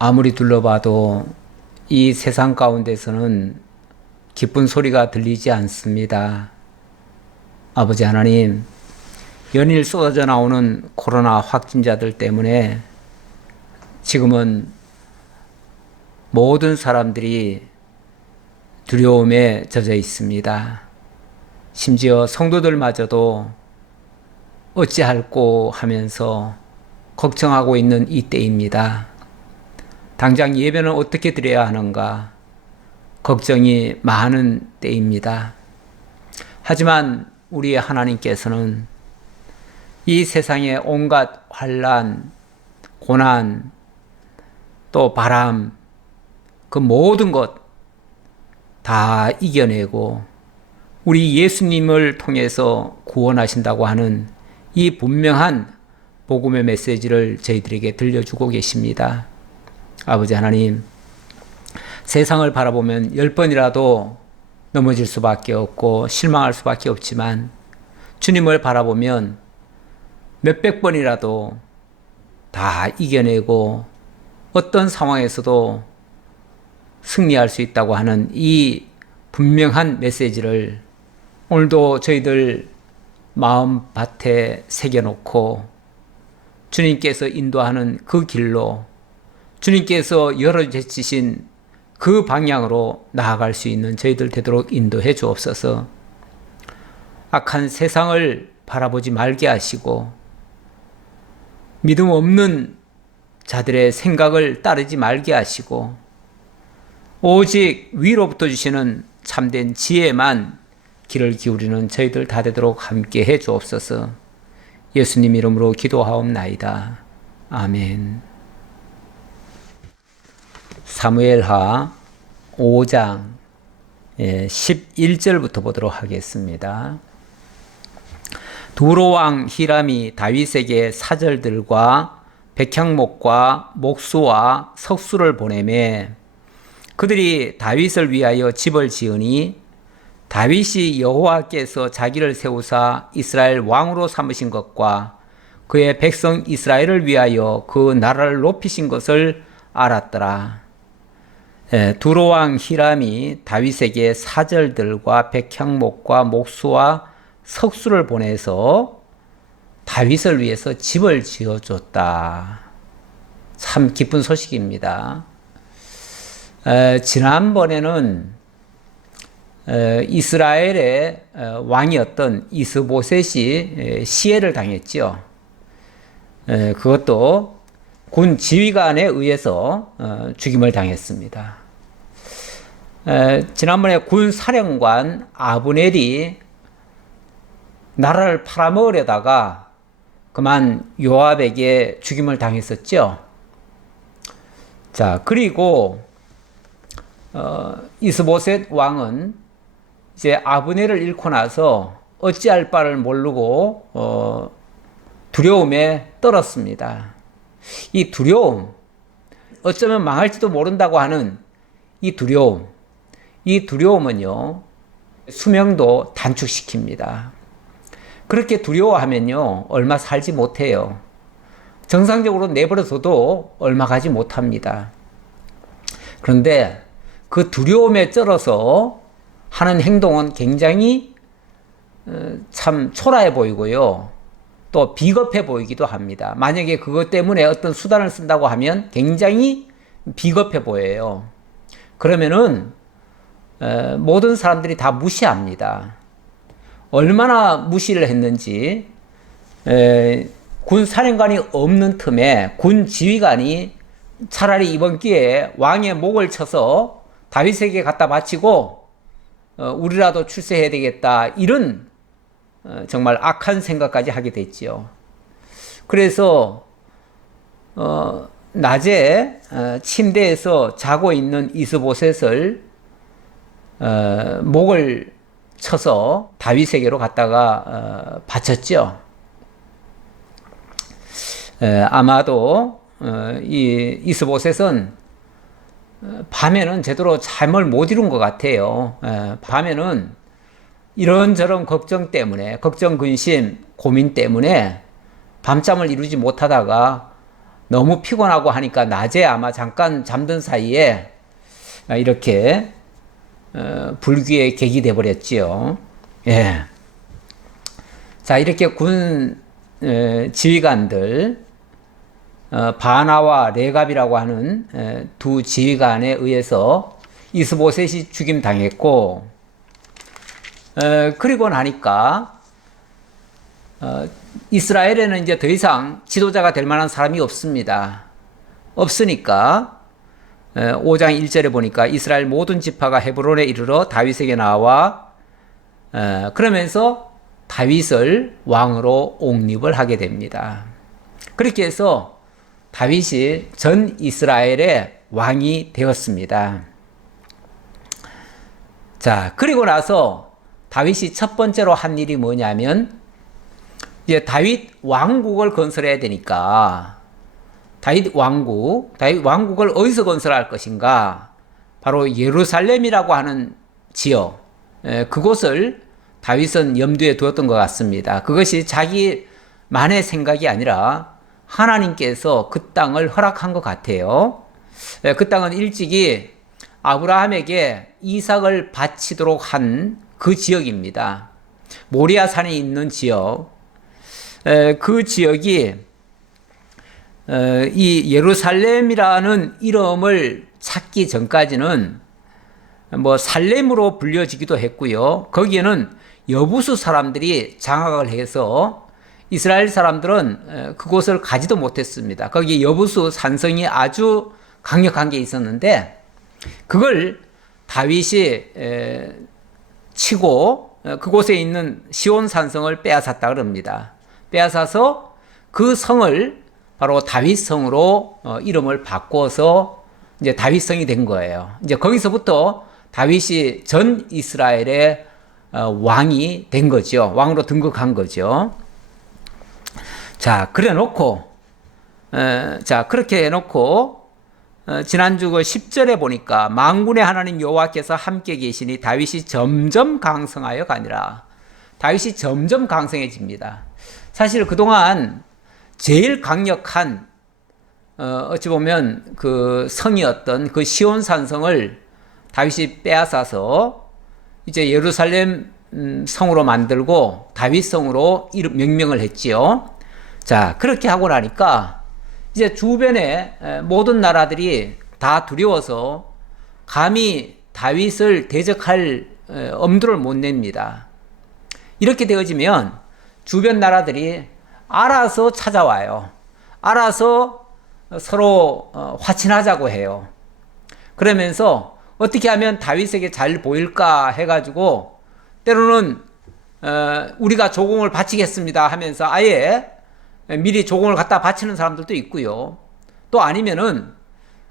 아무리 둘러봐도 이 세상 가운데서는 기쁜 소리가 들리지 않습니다. 아버지 하나님, 연일 쏟아져 나오는 코로나 확진자들 때문에 지금은 모든 사람들이 두려움에 젖어 있습니다. 심지어 성도들마저도 어찌할꼬 하면서 걱정하고 있는 이 때입니다. 당장 예배는 어떻게 드려야 하는가 걱정이 많은 때입니다. 하지만 우리 하나님께서는 이 세상의 온갖 환난, 고난, 또 바람, 그 모든 것 다 이겨내고 우리 예수님을 통해서 구원하신다고 하는 이 분명한 복음의 메시지를 저희들에게 들려주고 계십니다. 아버지 하나님, 세상을 바라보면 10번이라도 넘어질 수밖에 없고 실망할 수밖에 없지만 주님을 바라보면 몇백 번이라도 다 이겨내고 어떤 상황에서도 승리할 수 있다고 하는 이 분명한 메시지를 오늘도 저희들 마음밭에 새겨놓고 주님께서 인도하는 그 길로 주님께서 열어제치신 그 방향으로 나아갈 수 있는 저희들 되도록 인도해 주옵소서. 악한 세상을 바라보지 말게 하시고 믿음 없는 자들의 생각을 따르지 말게 하시고 오직 위로부터 주시는 참된 지혜만 귀를 기울이는 저희들 다 되도록 함께 해 주옵소서. 예수님 이름으로 기도하옵나이다. 아멘. 사무엘하 5장 11절부터 보도록 하겠습니다. 두로왕 히람이 다윗에게 사절들과 백향목과 목수와 석수를 보내매 그들이 다윗을 위하여 집을 지으니 다윗이 여호와께서 자기를 세우사 이스라엘 왕으로 삼으신 것과 그의 백성 이스라엘을 위하여 그 나라를 높이신 것을 알았더라. 두로왕 히람이 다윗에게 사절들과 백향목과 목수와 석수를 보내서 다윗을 위해서 집을 지어줬다. 참 기쁜 소식입니다. 지난번에는 이스라엘의 왕이었던 이스보셋이 시해를 당했죠. 그것도 군 지휘관에 의해서 죽임을 당했습니다. 지난번에 군 사령관 아브넬이 나라를 팔아먹으려다가 그만 요압에게 죽임을 당했었죠. 자, 그리고 이스보셋 왕은 이제 아브넬을 잃고 나서 어찌할 바를 모르고 두려움에 떨었습니다. 이 두려움, 어쩌면 망할지도 모른다고 하는 이 두려움은요, 수명도 단축시킵니다. 그렇게 두려워하면요, 얼마 살지 못해요. 정상적으로 내버려둬도 얼마 가지 못합니다. 그런데 그 두려움에 쩔어서 하는 행동은 굉장히 참 초라해 보이고요. 또 비겁해 보이기도 합니다. 만약에 그것 때문에 어떤 수단을 쓴다고 하면 굉장히 비겁해 보여요. 그러면은 모든 사람들이 다 무시합니다. 얼마나 무시를 했는지 군 사령관이 없는 틈에 군 지휘관이 차라리 이번 기회에 왕의 목을 쳐서 다윗에게 갖다 바치고 우리라도 출세해야 되겠다, 이런 정말 악한 생각까지 하게 됐지요. 그래서 낮에 침대에서 자고 있는 이스보셋을 목을 쳐서 다윗에게로 갖다가 바쳤죠. 아마도 이 이스보셋은 밤에는 제대로 잠을 못 이룬 것 같아요. 밤에는 이런저런 걱정 때문에, 걱정, 근심, 고민 때문에 밤잠을 이루지 못하다가 너무 피곤하고 하니까 낮에 아마 잠깐 잠든 사이에 이렇게 불귀의 객이 돼버렸지요. 예. 자, 이렇게 군 지휘관들 바나와 레갑이라고 하는 두 지휘관에 의해서 이스보셋이 죽임 당했고, 그리고 나니까 이스라엘에는 이제 더 이상 지도자가 될 만한 사람이 없습니다. 없으니까 5장 1절에 보니까 이스라엘 모든 지파가 헤브론에 이르러 다윗에게 나와 그러면서 다윗을 왕으로 옹립을 하게 됩니다. 그렇게 해서 다윗이 전 이스라엘의 왕이 되었습니다. 자, 그리고 나서 다윗이 첫 번째로 한 일이 뭐냐면 이제 다윗 왕국을 건설해야 되니까 다윗 왕국을 어디서 건설할 것인가? 바로 예루살렘이라고 하는 지역, 그곳을 다윗은 염두에 두었던 것 같습니다. 그것이 자기만의 생각이 아니라 하나님께서 그 땅을 허락한 것 같아요. 그 땅은 일찍이 아브라함에게 이삭을 바치도록 한 그 지역입니다. 모리아산에 있는 지역. 그 지역이 이 예루살렘이라는 이름을 찾기 전까지는 뭐 살렘으로 불려지기도 했고요. 거기에는 여부수 사람들이 장악을 해서 이스라엘 사람들은 그곳을 가지도 못했습니다. 거기 여부수 산성이 아주 강력한 게 있었는데 그걸 다윗이 치고 그곳에 있는 시온 산성을 빼앗았다 그럽니다. 빼앗아서 그 성을 바로 다윗성으로 이름을 바꿔서 이제 다윗성이 된 거예요. 이제 거기서부터 다윗이 전 이스라엘의 왕이 된 거죠. 왕으로 등극한 거죠. 자, 그래 놓고, 그렇게 해놓고, 지난주 그 10절에 보니까 만군의 하나님 여호와께서 함께 계시니 다윗이 점점 강성하여 가니라. 다윗이 점점 강성해집니다. 사실 그동안 제일 강력한 어찌 보면 그 성이었던 그 시온 산성을 다윗이 빼앗아서 이제 예루살렘 성으로 만들고 다윗 성으로 명명을 했지요. 자, 그렇게 하고 나니까 이제 주변의 모든 나라들이 다 두려워서 감히 다윗을 대적할 엄두를 못 냅니다. 이렇게 되어지면 주변 나라들이 알아서 찾아와요. 알아서 서로 화친하자고 해요. 그러면서 어떻게 하면 다윗에게 잘 보일까 해가지고 때로는 우리가 조공을 바치겠습니다 하면서 아예 미리 조공을 갖다 바치는 사람들도 있고요. 또 아니면은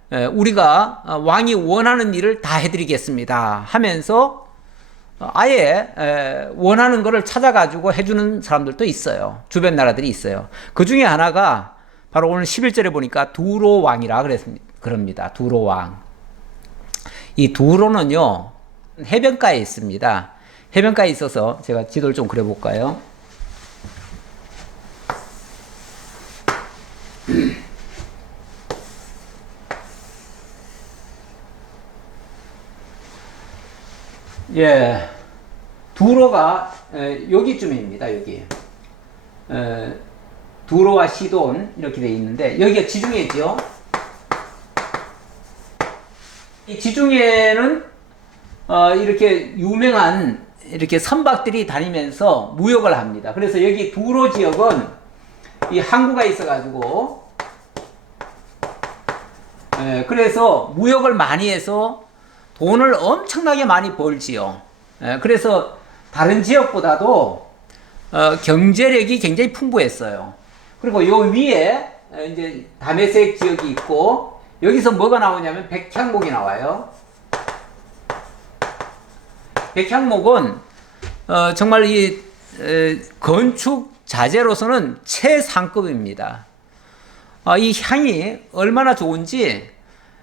우리가 왕이 원하는 일을 다 해드리겠습니다 하면서 아예 원하는 거를 찾아가지고 해주는 사람들도 있어요. 주변 나라들이 있어요. 그 중에 하나가 바로 오늘 11절에 보니까 두로 왕이라 그럽니다. 두로 왕. 이 두로는요, 해변가에 있습니다. 해변가에 있어서 제가 지도를 좀 그려볼까요? 예, 두로가 여기쯤입니다. 여기 두로와 시돈 이렇게 돼 있는데 여기가 지중해죠. 이 지중해는 이렇게 유명한 이렇게 선박들이 다니면서 무역을 합니다. 그래서 여기 두로 지역은 이 항구가 있어가지고 그래서 무역을 많이 해서 돈을 엄청나게 많이 벌지요. 그래서 다른 지역보다도 경제력이 굉장히 풍부했어요. 그리고 요 위에 이제 다메섹 지역이 있고 여기서 뭐가 나오냐면 백향목이 나와요. 백향목은 정말 이 건축 자재로서는 최상급입니다. 이 향이 얼마나 좋은지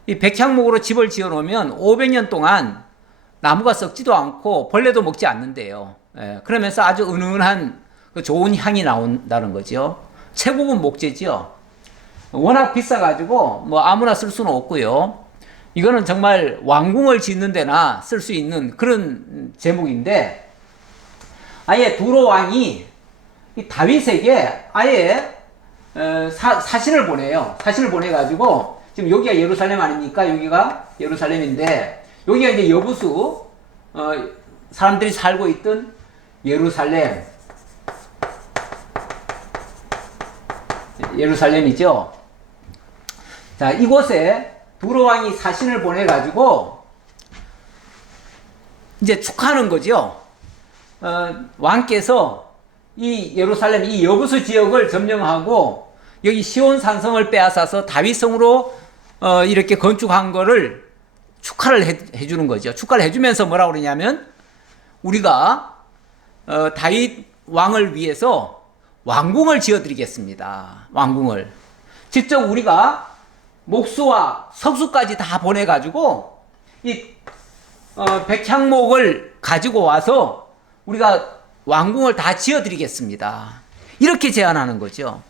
이 백향목으로 집을 지어 놓으면 500년 동안 나무가 썩지도 않고 벌레도 먹지 않는데요. 그러면서 아주 은은한 그 좋은 향이 나온다는 거죠. 최고급 목재죠. 워낙 비싸가지고 뭐 아무나 쓸 수는 없고요. 이거는 정말 왕궁을 짓는 데나 쓸 수 있는 그런 제목인데, 아예 두로 왕이 이 다윗에게 아예 사신을 보내요. 사신을 보내가지고, 지금 여기가 예루살렘 아닙니까? 여기가 예루살렘인데, 여기가 이제 여부수, 사람들이 살고 있던 예루살렘이죠. 자, 이곳에 두로 왕이 사신을 보내가지고 이제 축하하는 거죠. 왕께서 이 예루살렘, 이 여부수 지역을 점령하고 여기 시온 산성을 빼앗아서 다윗성으로 이렇게 건축한 거를 축하를 해주는 거죠. 축하를 해주면서 뭐라고 그러냐면, 우리가 다윗 왕을 위해서 왕궁을 지어드리겠습니다. 왕궁을. 직접 우리가 목수와 석수까지 다 보내가지고 이 백향목을 가지고 와서 우리가 왕궁을 다 지어드리겠습니다. 이렇게 제안하는 거죠.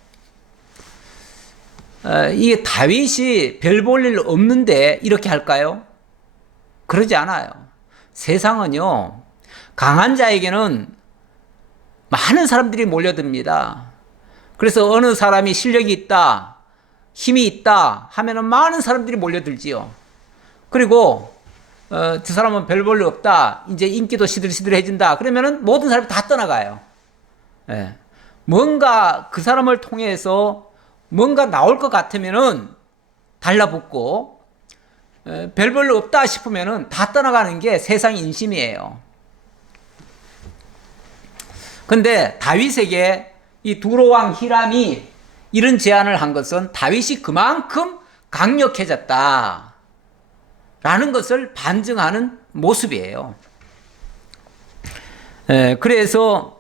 이게 다윗이 별 볼 일 없는데 이렇게 할까요? 그러지 않아요. 세상은요, 강한 자에게는 많은 사람들이 몰려듭니다. 그래서 어느 사람이 실력이 있다, 힘이 있다 하면은 많은 사람들이 몰려들지요. 그리고 저 사람은 별 볼 일 없다, 이제 인기도 시들시들해진다 그러면은 모든 사람이 다 떠나가요. 예. 뭔가 그 사람을 통해서 뭔가 나올 것 같으면은 달라붙고, 별 볼 일 없다 싶으면은 다 떠나가는 게 세상 인심이에요. 근데 다윗에게 이 두로 왕 히람이 이런 제안을 한 것은 다윗이 그만큼 강력해졌다 라는 것을 반증하는 모습이에요. 그래서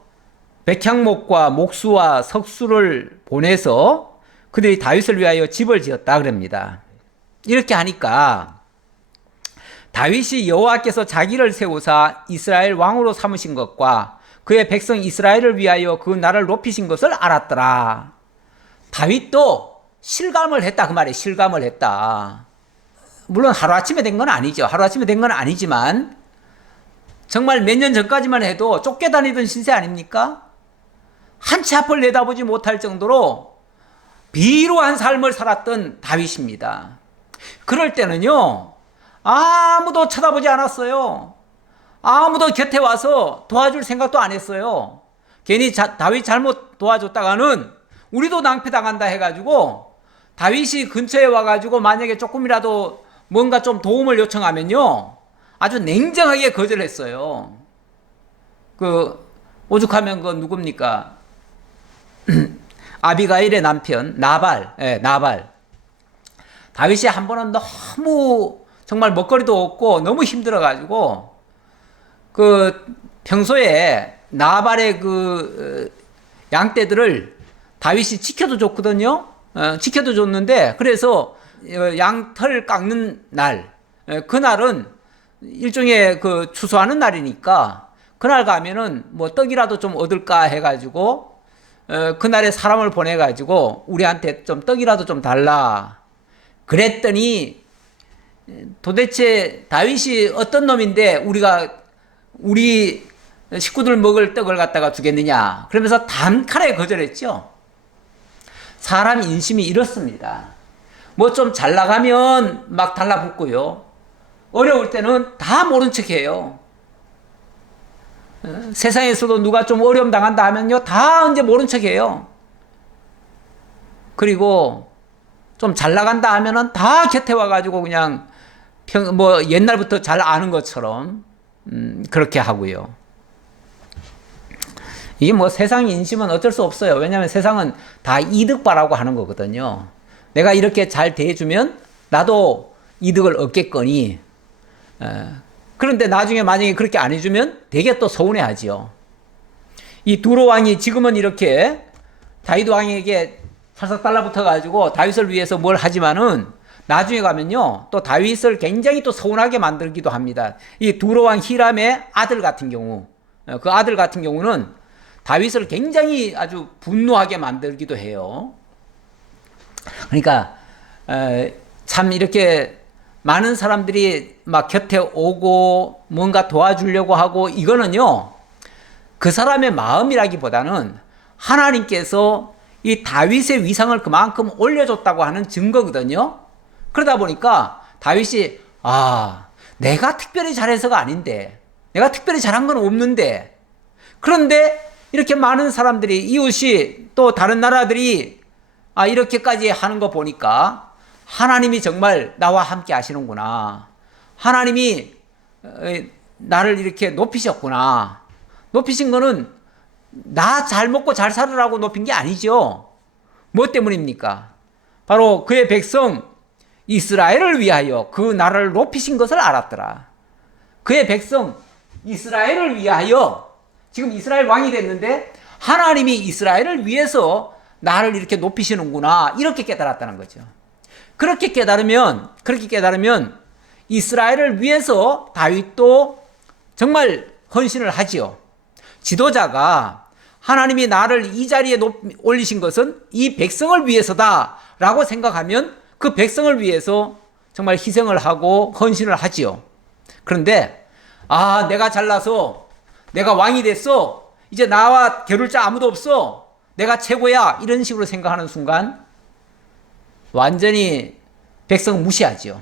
백향목과 목수와 석수를 보내서 그들이 다윗을 위하여 집을 지었다 그럽니다. 이렇게 하니까 다윗이 여호와께서 자기를 세우사 이스라엘 왕으로 삼으신 것과 그의 백성 이스라엘을 위하여 그 나라를 높이신 것을 알았더라. 다윗도 실감을 했다 그 말이에요. 실감을 했다. 물론 하루아침에 된 건 아니죠. 하루아침에 된 건 아니지만 정말 몇 년 전까지만 해도 쫓겨다니던 신세 아닙니까? 한 치 앞을 내다보지 못할 정도로 비루한 삶을 살았던 다윗입니다. 그럴 때는요, 아무도 쳐다보지 않았어요. 아무도 곁에 와서 도와줄 생각도 안 했어요. 괜히 다윗 잘못 도와줬다가는 우리도 낭패당한다 해가지고 다윗이 근처에 와가지고 만약에 조금이라도 뭔가 좀 도움을 요청하면요, 아주 냉정하게 거절했어요. 오죽하면 누굽니까? 아비가일의 남편 나발. 나발. 다윗이 한 번은 너무 정말 먹거리도 없고 너무 힘들어가지고 평소에 나발의 양떼들을 다윗이 지켜도 줬거든요. 지켜도 줬는데, 그래서 양털 깎는 날, 그날은 일종의 추수하는 날이니까 그날 가면은 뭐 떡이라도 좀 얻을까 해가지고 그날에 사람을 보내가지고 우리한테 좀 떡이라도 좀 달라 그랬더니, 도대체 다윗이 어떤 놈인데 우리 식구들 먹을 떡을 갖다가 주겠느냐 그러면서 단칼에 거절했죠. 사람 인심이 이렇습니다. 뭐 좀 잘 나가면 막 달라붙고요, 어려울 때는 다 모른 척해요. 세상에서도 누가 좀 어려움 당한다 하면요, 다 이제 모른 척해요. 그리고 좀 잘 나간다 하면은 다 곁에 와가지고 그냥 옛날부터 잘 아는 것처럼 그렇게 하고요. 이게 세상 인심은 어쩔 수 없어요. 왜냐하면 세상은 다 이득바라고 하는 거거든요. 내가 이렇게 잘 대해주면 나도 이득을 얻겠거니. 그런데 나중에 만약에 그렇게 안 해주면 되게 또 서운해하지요. 이 두로 왕이 지금은 이렇게 다윗 왕에게 살짝 달라붙어가지고 다윗을 위해서 뭘 하지만은 나중에 가면요, 또 다윗을 굉장히 또 서운하게 만들기도 합니다. 이 두로 왕 히람의 아들 같은 경우, 그 아들 같은 경우는 다윗을 굉장히 아주 분노하게 만들기도 해요. 그러니까 참 이렇게 많은 사람들이 막 곁에 오고 뭔가 도와주려고 하고, 이거는요 그 사람의 마음이라기보다는 하나님께서 이 다윗의 위상을 그만큼 올려줬다고 하는 증거거든요. 그러다 보니까 다윗이 내가 특별히 잘해서가 아닌데, 내가 특별히 잘한 건 없는데, 그런데 이렇게 많은 사람들이, 이웃이 또 다른 나라들이 이렇게까지 하는 거 보니까 하나님이 정말 나와 함께 하시는구나, 하나님이 나를 이렇게 높이셨구나. 높이신 거는 나 잘 먹고 잘 살으라고 높인 게 아니죠. 뭐 때문입니까? 바로 그의 백성 이스라엘을 위하여 그 나라를 높이신 것을 알았더라. 그의 백성 이스라엘을 위하여, 지금 이스라엘 왕이 됐는데 하나님이 이스라엘을 위해서 나를 이렇게 높이시는구나, 이렇게 깨달았다는 거죠. 그렇게 깨달으면 이스라엘을 위해서 다윗도 정말 헌신을 하지요. 지도자가 하나님이 나를 이 자리에 올리신 것은 이 백성을 위해서다 라고 생각하면 그 백성을 위해서 정말 희생을 하고 헌신을 하지요. 그런데 내가 잘나서 내가 왕이 됐어, 이제 나와 겨룰 자 아무도 없어, 내가 최고야, 이런 식으로 생각하는 순간 완전히 백성 무시하지요.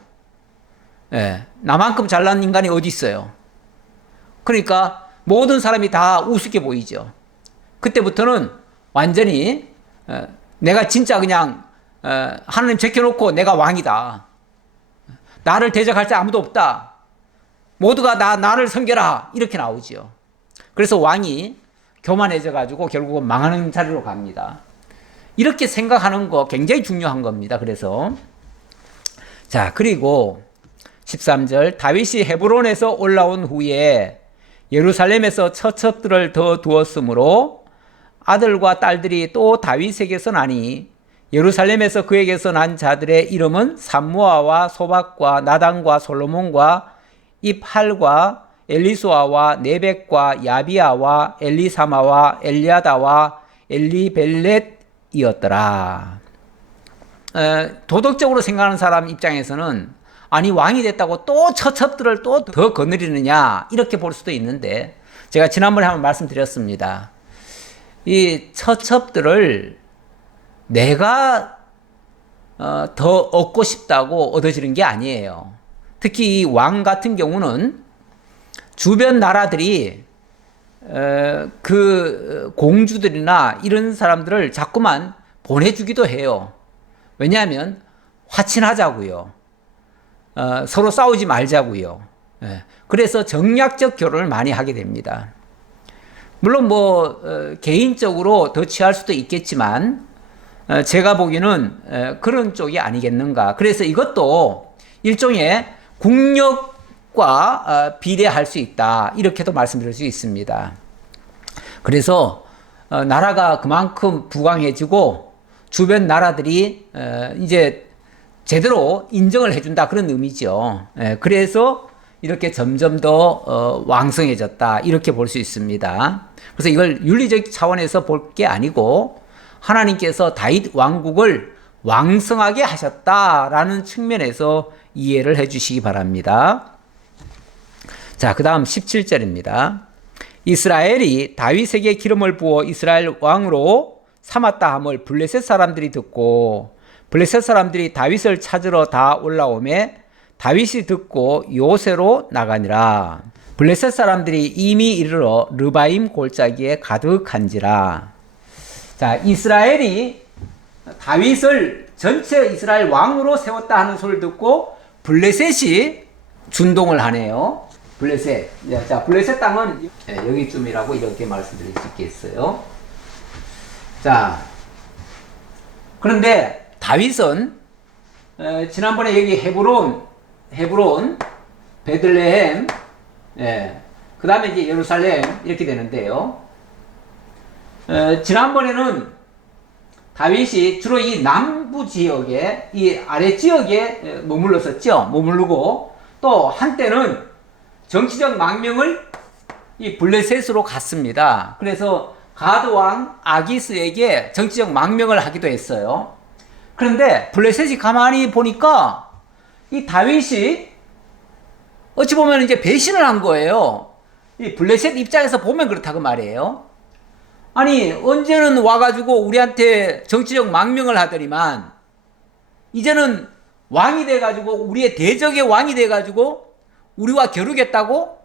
나만큼 잘난 인간이 어디 있어요. 그러니까 모든 사람이 다 우습게 보이죠. 그때부터는 완전히 내가 진짜 그냥 하나님 제껴놓고 내가 왕이다, 나를 대적할 자 아무도 없다, 모두가 나를 섬겨라, 이렇게 나오지요. 그래서 왕이 교만해져 가지고 결국은 망하는 자리로 갑니다. 이렇게 생각하는 거 굉장히 중요한 겁니다. 그래서 그리고 13절, 다윗이 헤브론에서 올라온 후에 예루살렘에서 처첩들을 더 두었으므로 아들과 딸들이 또 다윗에게서 나니, 예루살렘에서 그에게서 난 자들의 이름은 삼무아와 소박과 나단과 솔로몬과 입할과 엘리수아와 네벡과 야비아와 엘리사마와 엘리아다와 엘리벨렛이었더라. 도덕적으로 생각하는 사람 입장에서는 왕이 됐다고 또 처첩들을 또 더 거느리느냐, 이렇게 볼 수도 있는데, 제가 지난번에 한번 말씀드렸습니다. 이 처첩들을 내가 더 얻고 싶다고 얻어지는 게 아니에요. 특히 이 왕 같은 경우는 주변 나라들이 그 공주들이나 이런 사람들을 자꾸만 보내주기도 해요. 왜냐하면 화친하자고요. 서로 싸우지 말자고요. 그래서 정략적 결혼을 많이 하게 됩니다. 물론 개인적으로 더 취할 수도 있겠지만 제가 보기에는 그런 쪽이 아니겠는가. 그래서 이것도 일종의 국력과 비례할 수 있다, 이렇게도 말씀드릴 수 있습니다. 그래서 나라가 그만큼 부강해지고 주변 나라들이 이제 제대로 인정을 해준다, 그런 의미죠. 그래서 이렇게 점점 더 왕성해졌다, 이렇게 볼 수 있습니다. 그래서 이걸 윤리적 차원에서 볼 게 아니고 하나님께서 다윗 왕국을 왕성하게 하셨다라는 측면에서 이해를 해 주시기 바랍니다. 그 다음 17절입니다. 이스라엘이 다윗에게 기름을 부어 이스라엘 왕으로 삼았다 함을 블레셋 사람들이 듣고, 블레셋 사람들이 다윗을 찾으러 다 올라오매 다윗이 듣고 요새로 나가니라. 블레셋 사람들이 이미 이르러 르바임 골짜기에 가득한지라. 이스라엘이 다윗을 전체 이스라엘 왕으로 세웠다 하는 소리를 듣고 블레셋이 준동을 하네요. 블레셋. 블레셋 땅은 여기쯤이라고 이렇게 말씀드릴 수 있겠어요. 그런데 다윗은 지난번에 여기 헤브론, 베들레헴, 그 다음에 이제 예루살렘, 이렇게 되는데요. 지난번에는 다윗이 주로 이 남부 지역에, 이 아래 지역에 머물르고, 또 한때는 정치적 망명을 이 블레셋으로 갔습니다. 그래서 가드 왕 아기스에게 정치적 망명을 하기도 했어요. 그런데 블레셋이 가만히 보니까 이 다윗이 어찌 보면 이제 배신을 한 거예요. 이 블레셋 입장에서 보면 그렇다고 말이에요. 아니, 언제는 와가지고 우리한테 정치적 망명을 하더니만, 이제는 왕이 돼가지고, 우리의 대적의 왕이 돼가지고, 우리와 겨루겠다고?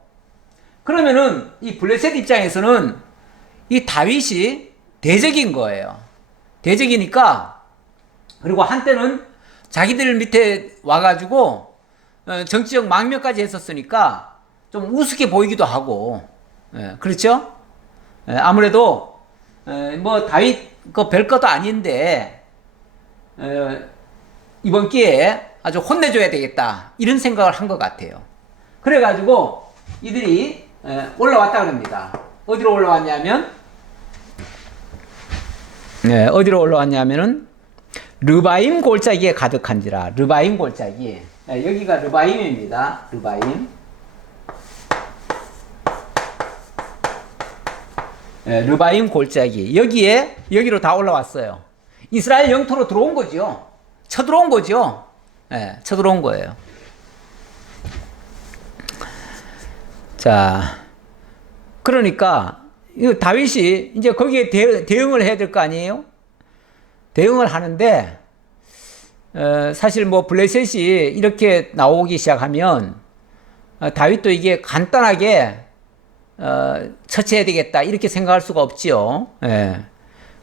그러면은, 이 블레셋 입장에서는 이 다윗이 대적인 거예요. 대적이니까, 그리고 한때는 자기들 밑에 와가지고, 정치적 망명까지 했었으니까, 좀 우습게 보이기도 하고, 그렇죠? 아무래도 뭐 다윗 그 별것도 아닌데 이번 기회에 아주 혼내줘야 되겠다 이런 생각을 한 것 같아요. 그래가지고 이들이 올라왔다 그럽니다. 어디로 올라왔냐면 어디로 올라왔냐면은 르바임 골짜기에 가득한지라. 르바임 골짜기, 여기가 르바임입니다. 르바임. 르바임 골짜기, 여기로 다 올라왔어요. 이스라엘 영토로 들어온 거죠. 쳐들어온 거죠. 쳐들어온 거예요. 자, 그러니까 다윗이 이제 거기에 대응을 해야 될 거 아니에요? 대응을 하는데 사실 뭐 블레셋이 이렇게 나오기 시작하면 다윗도 이게 간단하게 처치해야 되겠다 이렇게 생각할 수가 없지요.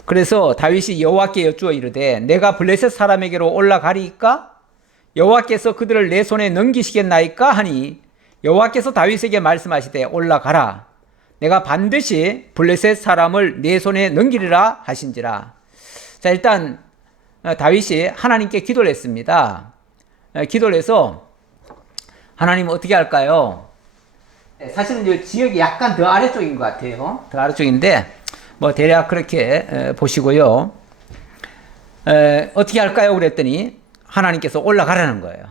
그래서 다윗이 여호와께 여쭈어 이르되 내가 블레셋 사람에게로 올라가리이까? 여호와께서 그들을 내 손에 넘기시겠나이까? 하니 여호와께서 다윗에게 말씀하시되 올라가라. 내가 반드시 블레셋 사람을 내 손에 넘기리라 하신지라. 자, 일단 다윗이 하나님께 기도를 했습니다. 기도를 해서 하나님 어떻게 할까요? 사실은 이 지역이 약간 더 아래쪽인 것 같아요. 더 아래쪽인데 뭐 대략 그렇게 보시고요. 어떻게 할까요? 그랬더니 하나님께서 올라가라는 거예요.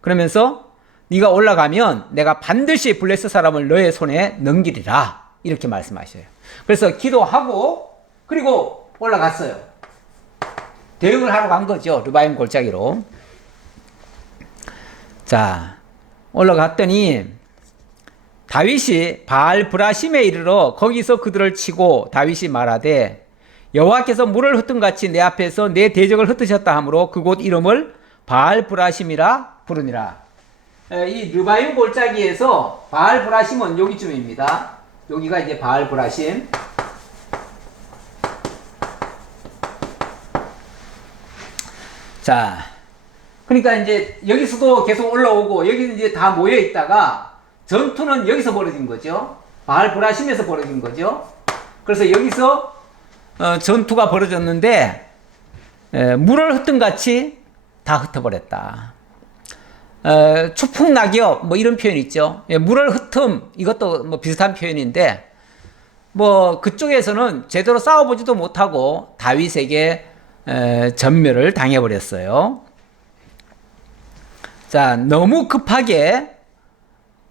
그러면서 네가 올라가면 내가 반드시 블레셋 사람을 너의 손에 넘기리라 이렇게 말씀하셔요. 그래서 기도하고 그리고 올라갔어요. 대응을 하러 간 거죠. 르바임 골짜기로. 자, 올라갔더니 다윗이 바알 브라심에 이르러 거기서 그들을 치고 다윗이 말하되 여호와께서 물을 흩은같이 내 앞에서 내 대적을 흩으셨다 하므로 그곳 이름을 바알 브라심이라 부르니라. 이 르바임 골짜기에서 바알 브라심은 여기쯤입니다. 여기가 이제 바알 브라심. 자, 그러니까 이제 여기서도 계속 올라오고 여기는 이제 다 모여 있다가 전투는 여기서 벌어진 거죠. 바알 브라심에서 벌어진 거죠. 그래서 여기서 전투가 벌어졌는데 물을 흩은 같이 다 흩어버렸다. 추풍낙엽 뭐 이런 표현 있죠. 물을 흩음 이것도 뭐 비슷한 표현인데 뭐 그쪽에서는 제대로 싸워보지도 못하고 다윗에게 전멸을 당해버렸어요. 자, 너무 급하게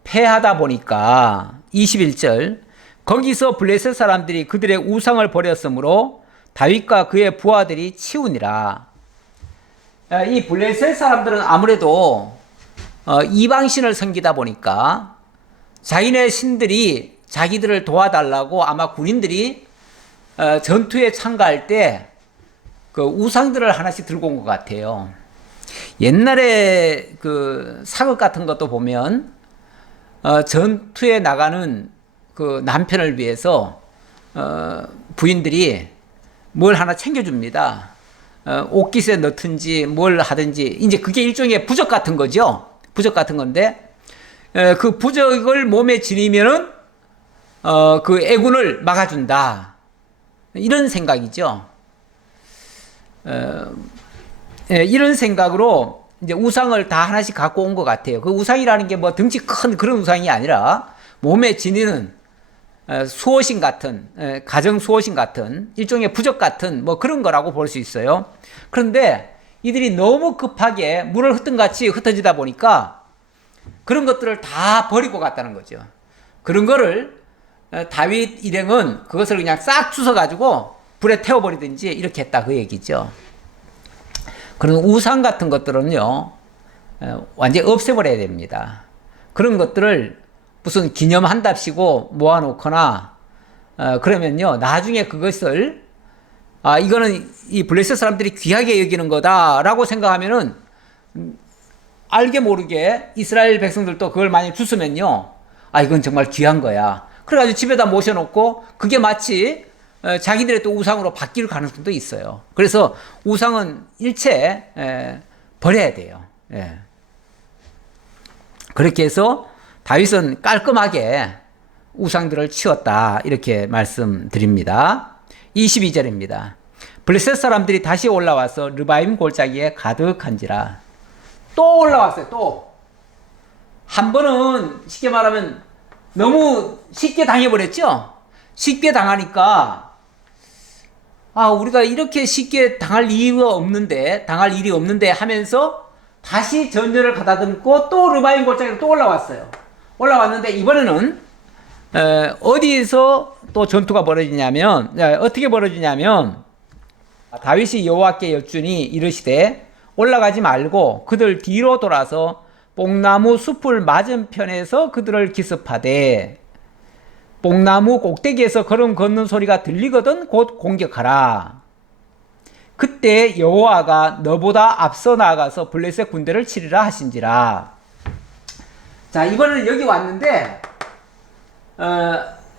패하다 보니까 21절 거기서 블레셋 사람들이 그들의 우상을 버렸으므로 다윗과 그의 부하들이 치우니라. 이 블레셋 사람들은 아무래도 이방신을 섬기다 보니까 자기네 신들이 자기들을 도와달라고 아마 군인들이 전투에 참가할 때 그 우상들을 하나씩 들고 온 것 같아요. 옛날에 그 사극 같은 것도 보면 전투에 나가는 그 남편을 위해서 부인들이 뭘 하나 챙겨줍니다. 옷깃에 넣든지 뭘 하든지 이제 그게 일종의 부적 같은 거죠. 부적 같은 건데 그 부적을 몸에 지니면은 그 애군을 막아준다. 이런 생각이죠. 이런 생각으로 이제 우상을 다 하나씩 갖고 온 것 같아요. 그 우상이라는 게 뭐 덩치 큰 그런 우상이 아니라 몸에 지니는 수호신 같은, 가정 수호신 같은 일종의 부적 같은 뭐 그런 거라고 볼 수 있어요. 그런데 이들이 너무 급하게 물을 흩은 같이 흩어지다 보니까 그런 것들을 다 버리고 갔다는 거죠. 그런 거를 다윗 일행은 그것을 그냥 싹 주워가지고 불에 태워버리든지 이렇게 했다 그 얘기죠. 그런 우상 같은 것들은요, 완전히 없애버려야 됩니다. 그런 것들을 무슨 기념한답시고 모아놓거나, 그러면요, 나중에 그것을, 이거는 이 블레셋 사람들이 귀하게 여기는 거다라고 생각하면은, 알게 모르게 이스라엘 백성들도 그걸 많이 주스면요, 이건 정말 귀한 거야. 그래가지고 집에다 모셔놓고, 그게 마치, 자기들의 또 우상으로 바뀔 가능성도 있어요. 그래서 우상은 일체, 버려야 돼요. 예. 그렇게 해서 다윗은 깔끔하게 우상들을 치웠다. 이렇게 말씀드립니다. 22절입니다. 블레셋 사람들이 다시 올라와서 르바임 골짜기에 가득한지라. 또 올라왔어요. 또. 한 번은 쉽게 말하면 너무 쉽게 당해버렸죠? 쉽게 당하니까 우리가 이렇게 쉽게 당할 일이 없는데 하면서 다시 전열을 가다듬고 또 르바임 골짜기로 또 올라왔어요. 올라왔는데 이번에는 어디서 또 전투가 벌어지냐면, 어떻게 벌어지냐면, 다윗이 여호와께 여쭈니 이르시되 올라가지 말고 그들 뒤로 돌아서 뽕나무 숲을 맞은편에서 그들을 기습하되 뽕나무 꼭대기에서 걸음 걷는 소리가 들리거든 곧 공격하라. 그때 여호와가 너보다 앞서 나아가서 블레셋 군대를 치리라 하신지라. 자, 이번에는 여기 왔는데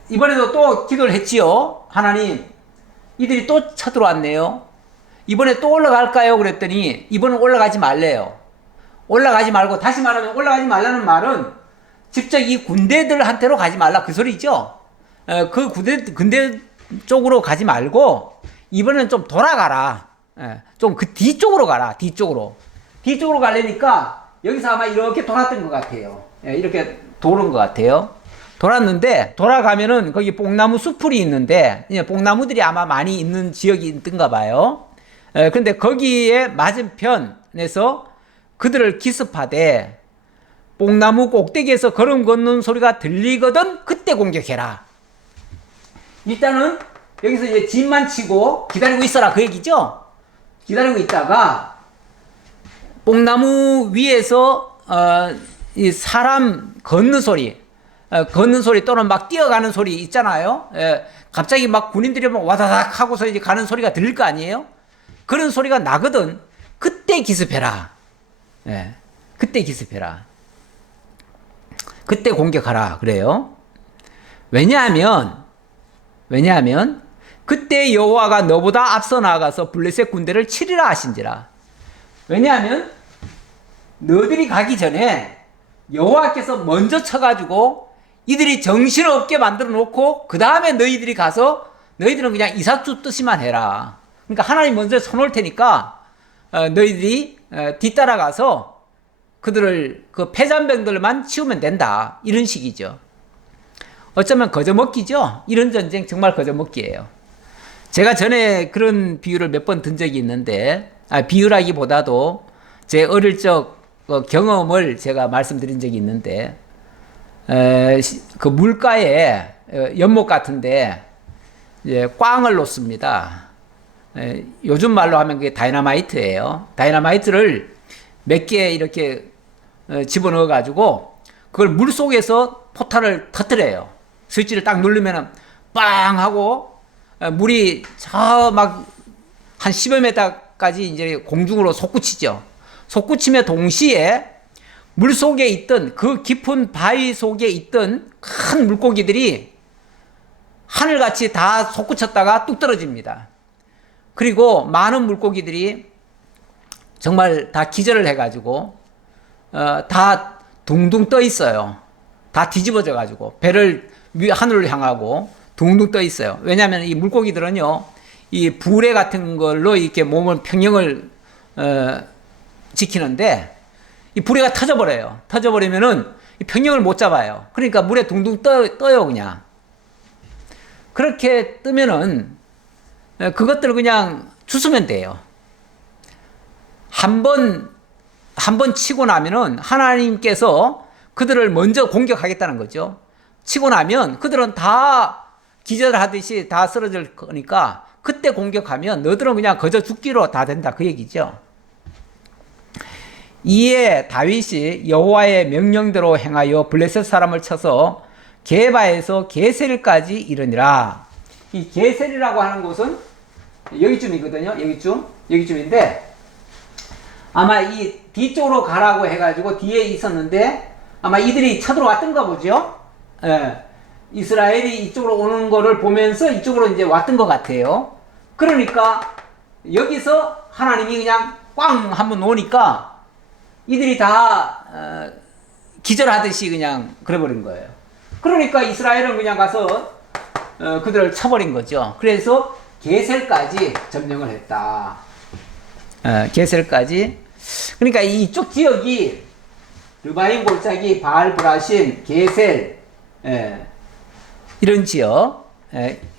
이번에도 또 기도를 했지요. 하나님, 이들이 또 쳐들어왔네요. 이번에 또 올라갈까요? 그랬더니 이번엔 올라가지 말래요. 올라가지 말고, 다시 말하면 올라가지 말라는 말은 직접 이 군대들한테로 가지 말라 그 소리죠. 그 군대 쪽으로 가지 말고 이번엔 좀 돌아가라. 좀 그 뒤쪽으로 가라. 뒤쪽으로 가려니까 여기서 아마 이렇게 돌았던 것 같아요. 이렇게 도는 것 같아요. 돌았는데 돌아가면은 거기 뽕나무 숲풀이 있는데 뽕나무들이 아마 많이 있는 지역이 있던가 봐요. 근데 거기에 맞은편에서 그들을 기습하되 뽕나무 꼭대기에서 걸음 걷는 소리가 들리거든 그때 공격해라. 일단은 여기서 이제 진만 치고 기다리고 있어라 그 얘기죠. 기다리고 있다가 뽕나무 위에서 이 사람 걷는 소리 또는 막 뛰어가는 소리 있잖아요. 갑자기 막 군인들이 막 와다닥 하고서 이제 가는 소리가 들릴 거 아니에요. 그런 소리가 나거든. 그때 기습해라. 그때 기습해라. 그때 공격하라. 그래요. 왜냐하면 그때 여호와가 너보다 앞서 나아가서 블레셋 군대를 치리라 하신지라. 왜냐하면 너희들이 가기 전에 여호와께서 먼저 쳐가지고 이들이 정신없게 만들어 놓고 그 다음에 너희들이 가서 너희들은 그냥 이삭주 뜨시만 해라. 그러니까 하나님 먼저 쳐놓을 테니까 너희들이 뒤따라가서 그들을 그 패잔병들만 치우면 된다. 이런 식이죠. 어쩌면 거저먹기죠. 이런 전쟁 정말 거저먹기예요. 제가 전에 그런 비유를 몇 번 든 적이 있는데 비유라기보다도 제 어릴 적 경험을 제가 말씀드린 적이 있는데 그 물가에 연못 같은데 이제 꽝을 놓습니다. 요즘 말로 하면 그게 다이너마이트예요. 다이너마이트를 몇 개 이렇게 집어넣어 가지고 그걸 물 속에서 포탄을 터뜨려요. 스위치를 딱 누르면은 빵 하고 물이 저 막 한 10여 m까지 이제 공중으로 솟구치죠. 솟구치며 동시에 물 속에 있던 그 깊은 바위 속에 있던 큰 물고기들이 하늘같이 다 솟구쳤다가 뚝 떨어집니다. 그리고 많은 물고기들이 정말 다 기절을 해가지고 다 둥둥 떠 있어요. 다 뒤집어져 가지고 배를 하늘을 향하고 둥둥 떠 있어요. 왜냐하면 이 물고기들은요, 이 부레 같은 걸로 이렇게 몸을 평형을 지키는데 이 부레가 터져버려요. 터져버리면은 이 평형을 못 잡아요. 그러니까 물에 둥둥 떠요 그냥. 그렇게 뜨면은 그것들을 그냥 주스면 돼요. 한 번 치고 나면은 하나님께서 그들을 먼저 공격하겠다는 거죠. 치고 나면 그들은 다 기절하듯이 다 쓰러질 거니까 그때 공격하면 너들은 그냥 거저 죽기로 다 된다 그 얘기죠. 이에 다윗이 여호와의 명령대로 행하여 블레셋 사람을 쳐서 게바에서 게셀까지 이르니라. 이 게셀이라고 하는 곳은 여기쯤이거든요. 여기쯤인데 아마 이 뒤쪽으로 가라고 해가지고 뒤에 있었는데 아마 이들이 쳐들어왔던가 보죠. 예. 이스라엘이 이쪽으로 오는 거를 보면서 이쪽으로 이제 왔던 것 같아요. 그러니까 여기서 하나님이 그냥 꽝 한번 놓으니까 이들이 다 기절하듯이 그냥 그래버린 거예요. 그러니까 이스라엘은 그냥 가서 그들을 쳐버린 거죠. 그래서 게셀까지 점령을 했다. 게셀까지. 그러니까 이쪽 지역이 르바임 골짜기, 바알 브라신, 게셀 이런 지역.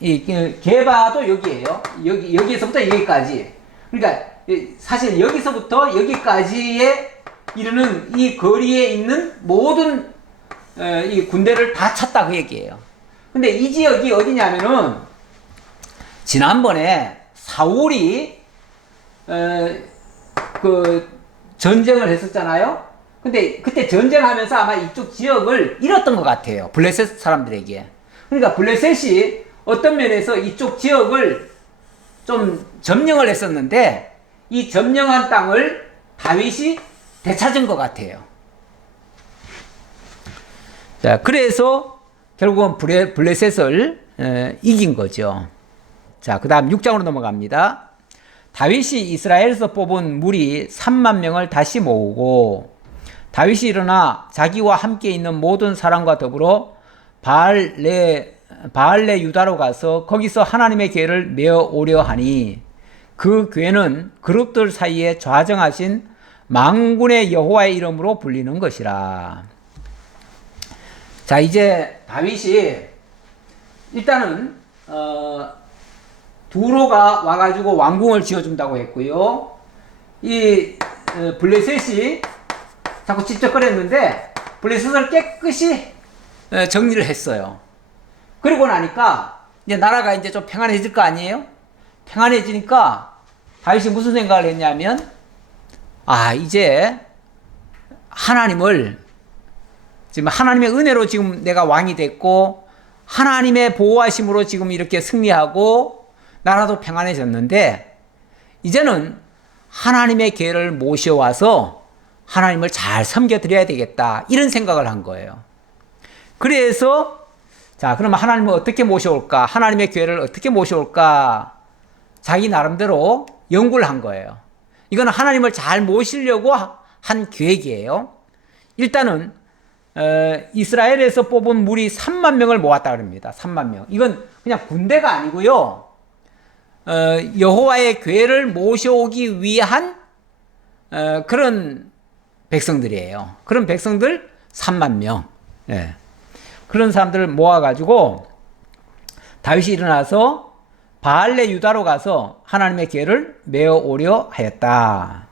이 게바도 여기에요. 여기에서부터 여기까지. 그러니까 사실 여기서부터 여기까지에 이르는 이 거리에 있는 모든 이 군대를 다 쳤다 그 얘기예요. 근데 이 지역이 어디냐면은 지난번에 사울이 그 전쟁을 했었잖아요. 근데 그때 전쟁하면서 아마 이쪽 지역을 잃었던 것 같아요. 블레셋 사람들에게. 그러니까 블레셋이 어떤 면에서 이쪽 지역을 좀 점령을 했었는데 이 점령한 땅을 다윗이 되찾은 것 같아요. 자, 그래서 결국은 블레셋을 이긴 거죠. 자, 그 다음 6장으로 넘어갑니다. 다윗이 이스라엘에서 뽑은 무리 3만 명을 다시 모으고 다윗이 일어나 자기와 함께 있는 모든 사람과 더불어 바알레 유다로 가서 거기서 하나님의 궤를 메어 오려 하니 그 궤는 그룹들 사이에 좌정하신 만군의 여호와의 이름으로 불리는 것이라. 자, 이제 다윗이 일단은 두로가 와가지고 왕궁을 지어준다고 했고요. 이 블레셋이 자꾸 찝쩍거렸는데 블레셋을 깨끗이 정리를 했어요. 그리고 나니까 이제 나라가 이제 좀 평안해질 거 아니에요? 평안해지니까 다윗이 무슨 생각을 했냐면 이제 하나님을 지금 하나님의 은혜로 지금 내가 왕이 됐고 하나님의 보호하심으로 지금 이렇게 승리하고 나라도 평안해졌는데 이제는 하나님의 궤를 모셔와서 하나님을 잘 섬겨드려야 되겠다 이런 생각을 한 거예요. 그래서 자, 그러면 하나님을 어떻게 모셔올까? 하나님의 궤를 어떻게 모셔올까? 자기 나름대로 연구를 한 거예요. 이건 하나님을 잘 모시려고 한 계획이에요. 일단은 이스라엘에서 뽑은 무리 3만 명을 모았다 그럽니다. 3만 명. 이건 그냥 군대가 아니고요. 여호와의 궤를 모셔오기 위한 그런 백성들이에요. 그런 백성들 3만 명. 예. 그런 사람들을 모아가지고 다윗이 일어나서 바알레 유다로 가서 하나님의 궤를 메어 오려 하였다.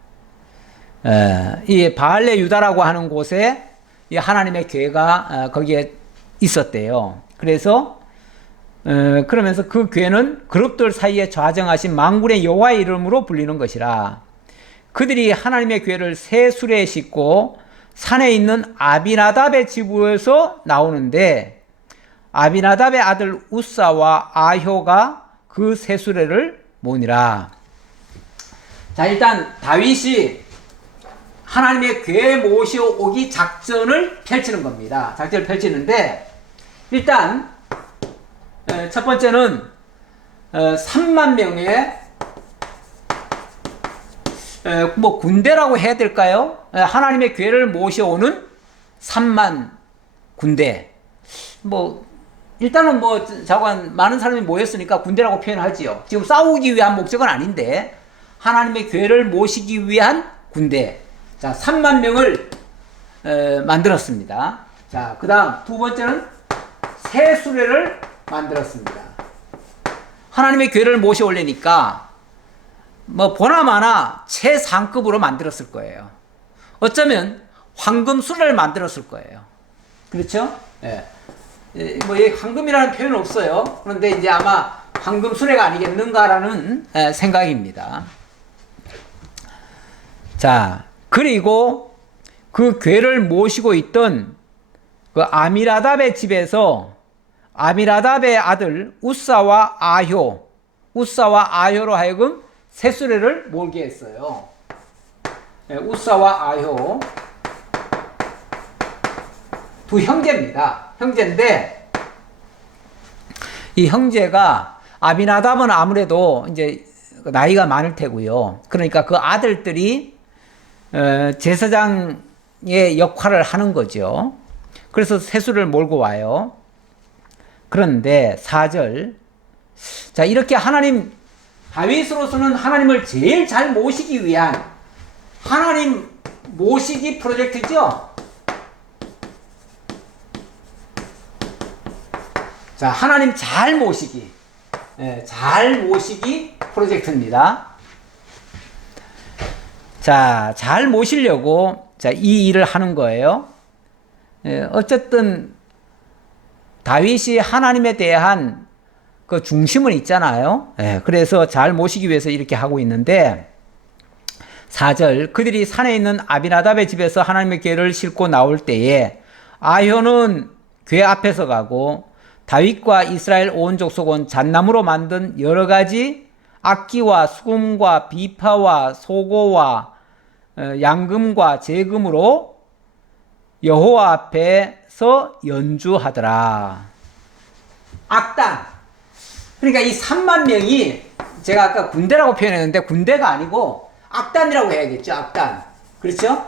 이 바알레 유다라고 하는 곳에 이 하나님의 궤가 거기에 있었대요. 그래서 그러면서 그 궤는 그룹들 사이에 좌정하신 만군의 여호와의 이름으로 불리는 것이라. 그들이 하나님의 궤를 새 수레에 싣고 산에 있는 아비나답의 집에서 나오는데 아비나답의 아들 우사와 아효가 그 새 수레를 모니라. 자, 일단 다윗이 하나님의 궤 모셔오기 작전을 펼치는 겁니다. 작전을 펼치는데 일단 첫 번째는 3만 명의 뭐 군대라고 해야 될까요? 하나님의 궤를 모셔오는 3만 군대. 뭐 일단은 뭐 자관 많은 사람이 모였으니까 군대라고 표현하지요. 지금 싸우기 위한 목적은 아닌데 하나님의 궤를 모시기 위한 군대. 자, 3만 명을 만들었습니다. 자, 그다음 두 번째는 새 수레를 만들었습니다. 하나님의 궤를 모셔올려니까 뭐 보나마나 최상급으로 만들었을 거예요. 어쩌면 황금 수레를 만들었을 거예요. 그렇죠? 예. 뭐 황금이라는 표현은 없어요. 그런데 이제 아마 황금 수레가 아니겠는가라는 생각입니다. 자, 그리고 그 괴를 모시고 있던 그 아미나답의 집에서 아미나답의 아들 우사와 아효로 하여금 세수레를 몰게 했어요. 우사와 아효 두 형제입니다. 형제인데 이 형제가 아미나답은 아무래도 이제 나이가 많을 테고요. 그러니까 그 아들들이 제사장의 역할을 하는 거죠. 그래서 세수를 몰고 와요. 그런데 4절. 자, 이렇게 다윗으로서는 하나님을 제일 잘 모시기 위한 하나님 모시기 프로젝트죠. 자, 하나님 잘 모시기. 잘 모시기 프로젝트입니다. 자, 잘 모시려고 이 일을 하는 거예요. 어쨌든 다윗이 하나님에 대한 그 중심은 있잖아요. 그래서 잘 모시기 위해서 이렇게 하고 있는데 4절 그들이 산에 있는 아비나답의 집에서 하나님의 궤를 싣고 나올 때에 아효는 궤 앞에서 가고 다윗과 이스라엘 온 족속은 잣나무로 만든 여러 가지 악기와 수금과 비파와 소고와 양금과 제금으로 여호와 앞에서 연주하더라. 악단. 그러니까 이 3만 명이 제가 아까 군대라고 표현했는데 군대가 아니고 악단이라고 해야겠죠. 악단. 그렇죠?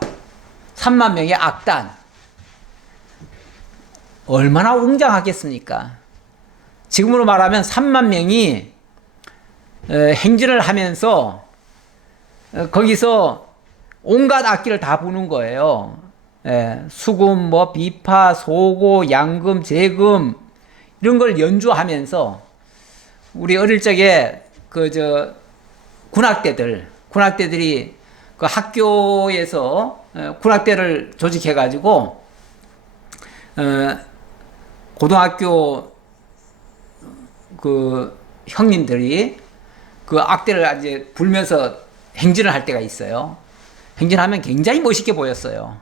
3만 명의 악단. 얼마나 웅장하겠습니까? 지금으로 말하면 3만 명이 행진을 하면서 거기서 온갖 악기를 다 부는 거예요. 수금, 비파, 소고, 양금, 제금 이런 걸 연주하면서 우리 어릴 적에 군악대들이 그 학교에서 군악대를 조직해가지고 고등학교 그 형님들이 그 악대를 이제 불면서 행진을 할 때가 있어요. 행진하면 굉장히 멋있게 보였어요.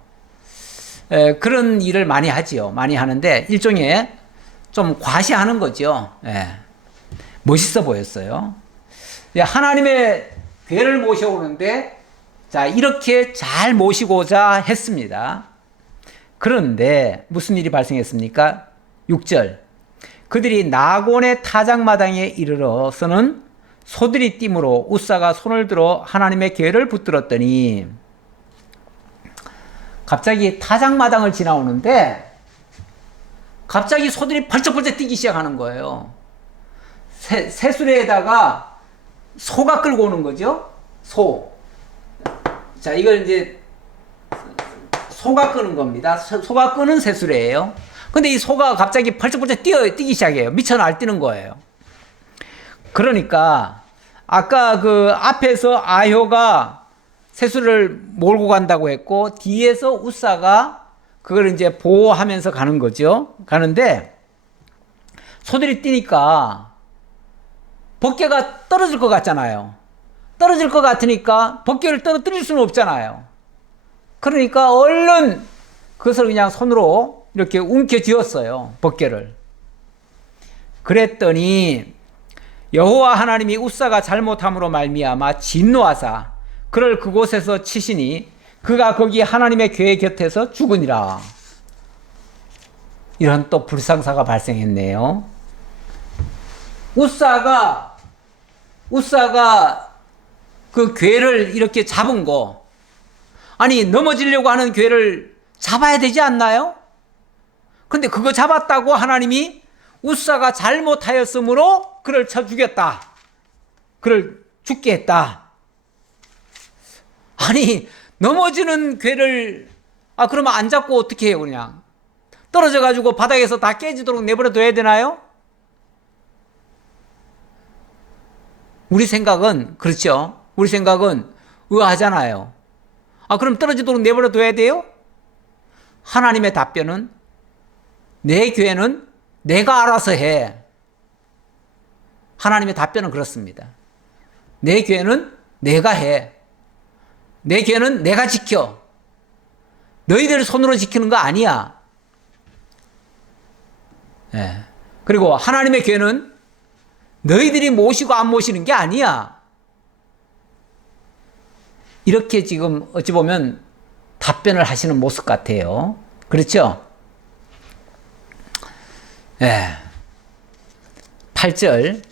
그런 일을 많이 하지요. 많이 하는데 일종의 좀 과시하는 거죠. 멋있어 보였어요. 하나님의 궤를 모셔오는데 자 이렇게 잘 모시고자 했습니다. 그런데 무슨 일이 발생했습니까? 6절 그들이 나곤의 타작마당에 이르러서는 소들이 띠므로 우사가 손을 들어 하나님의 궤를 붙들었더니 갑자기 타작마당을 지나오는데 갑자기 소들이 벌쩍벌쩍 뛰기 시작하는 거예요. 새수레에다가 소가 끌고 오는 거죠. 소. 자, 이걸 이제 소가 끄는 겁니다. 소가 끄는 새수레예요. 근데 이 소가 갑자기 벌쩍벌쩍 뛰기 시작해요. 미쳐 날뛰는 거예요. 그러니까 아까 그 앞에서 아효가 새수레를 몰고 간다고 했고 뒤에서 우사가 그걸 이제 보호하면서 가는 거죠. 가는데 소들이 뛰니까 벗개가 떨어질 것 같잖아요. 떨어질 것 같으니까 벗개를 떨어뜨릴 수는 없잖아요. 그러니까 얼른 그것을 그냥 손으로 이렇게 움켜쥐었어요. 벗개를. 그랬더니 여호와 하나님이 우사가 잘못함으로 말미암아 진노하사 그를 그곳에서 치시니 그가 거기 하나님의 궤 곁에서 죽으니라. 이런 또 불상사가 발생했네요. 우사가 그 궤를 이렇게 잡은 거, 아니 넘어지려고 하는 궤를 잡아야 되지 않나요? 근데 그거 잡았다고 하나님이 우사가 잘못하였으므로 그를 쳐 죽였다. 그를 죽게 했다. 아니 넘어지는 궤를 그러면 안 잡고 어떻게 해요? 그냥 떨어져 가지고 바닥에서 다 깨지도록 내버려 둬야 되나요? 우리 생각은 그렇죠. 우리 생각은 의아하잖아요. 그럼 떨어지도록 내버려 둬야 돼요? 하나님의 답변은 내 궤는 내가 알아서 해. 하나님의 답변은 그렇습니다. 내 궤는 내가 해. 내 괴는 내가 지켜. 너희들 손으로 지키는 거 아니야. 예. 그리고 하나님의 괴는 너희들이 모시고 안 모시는 게 아니야. 이렇게 지금 어찌 보면 답변을 하시는 모습 같아요. 그렇죠? 예. 8절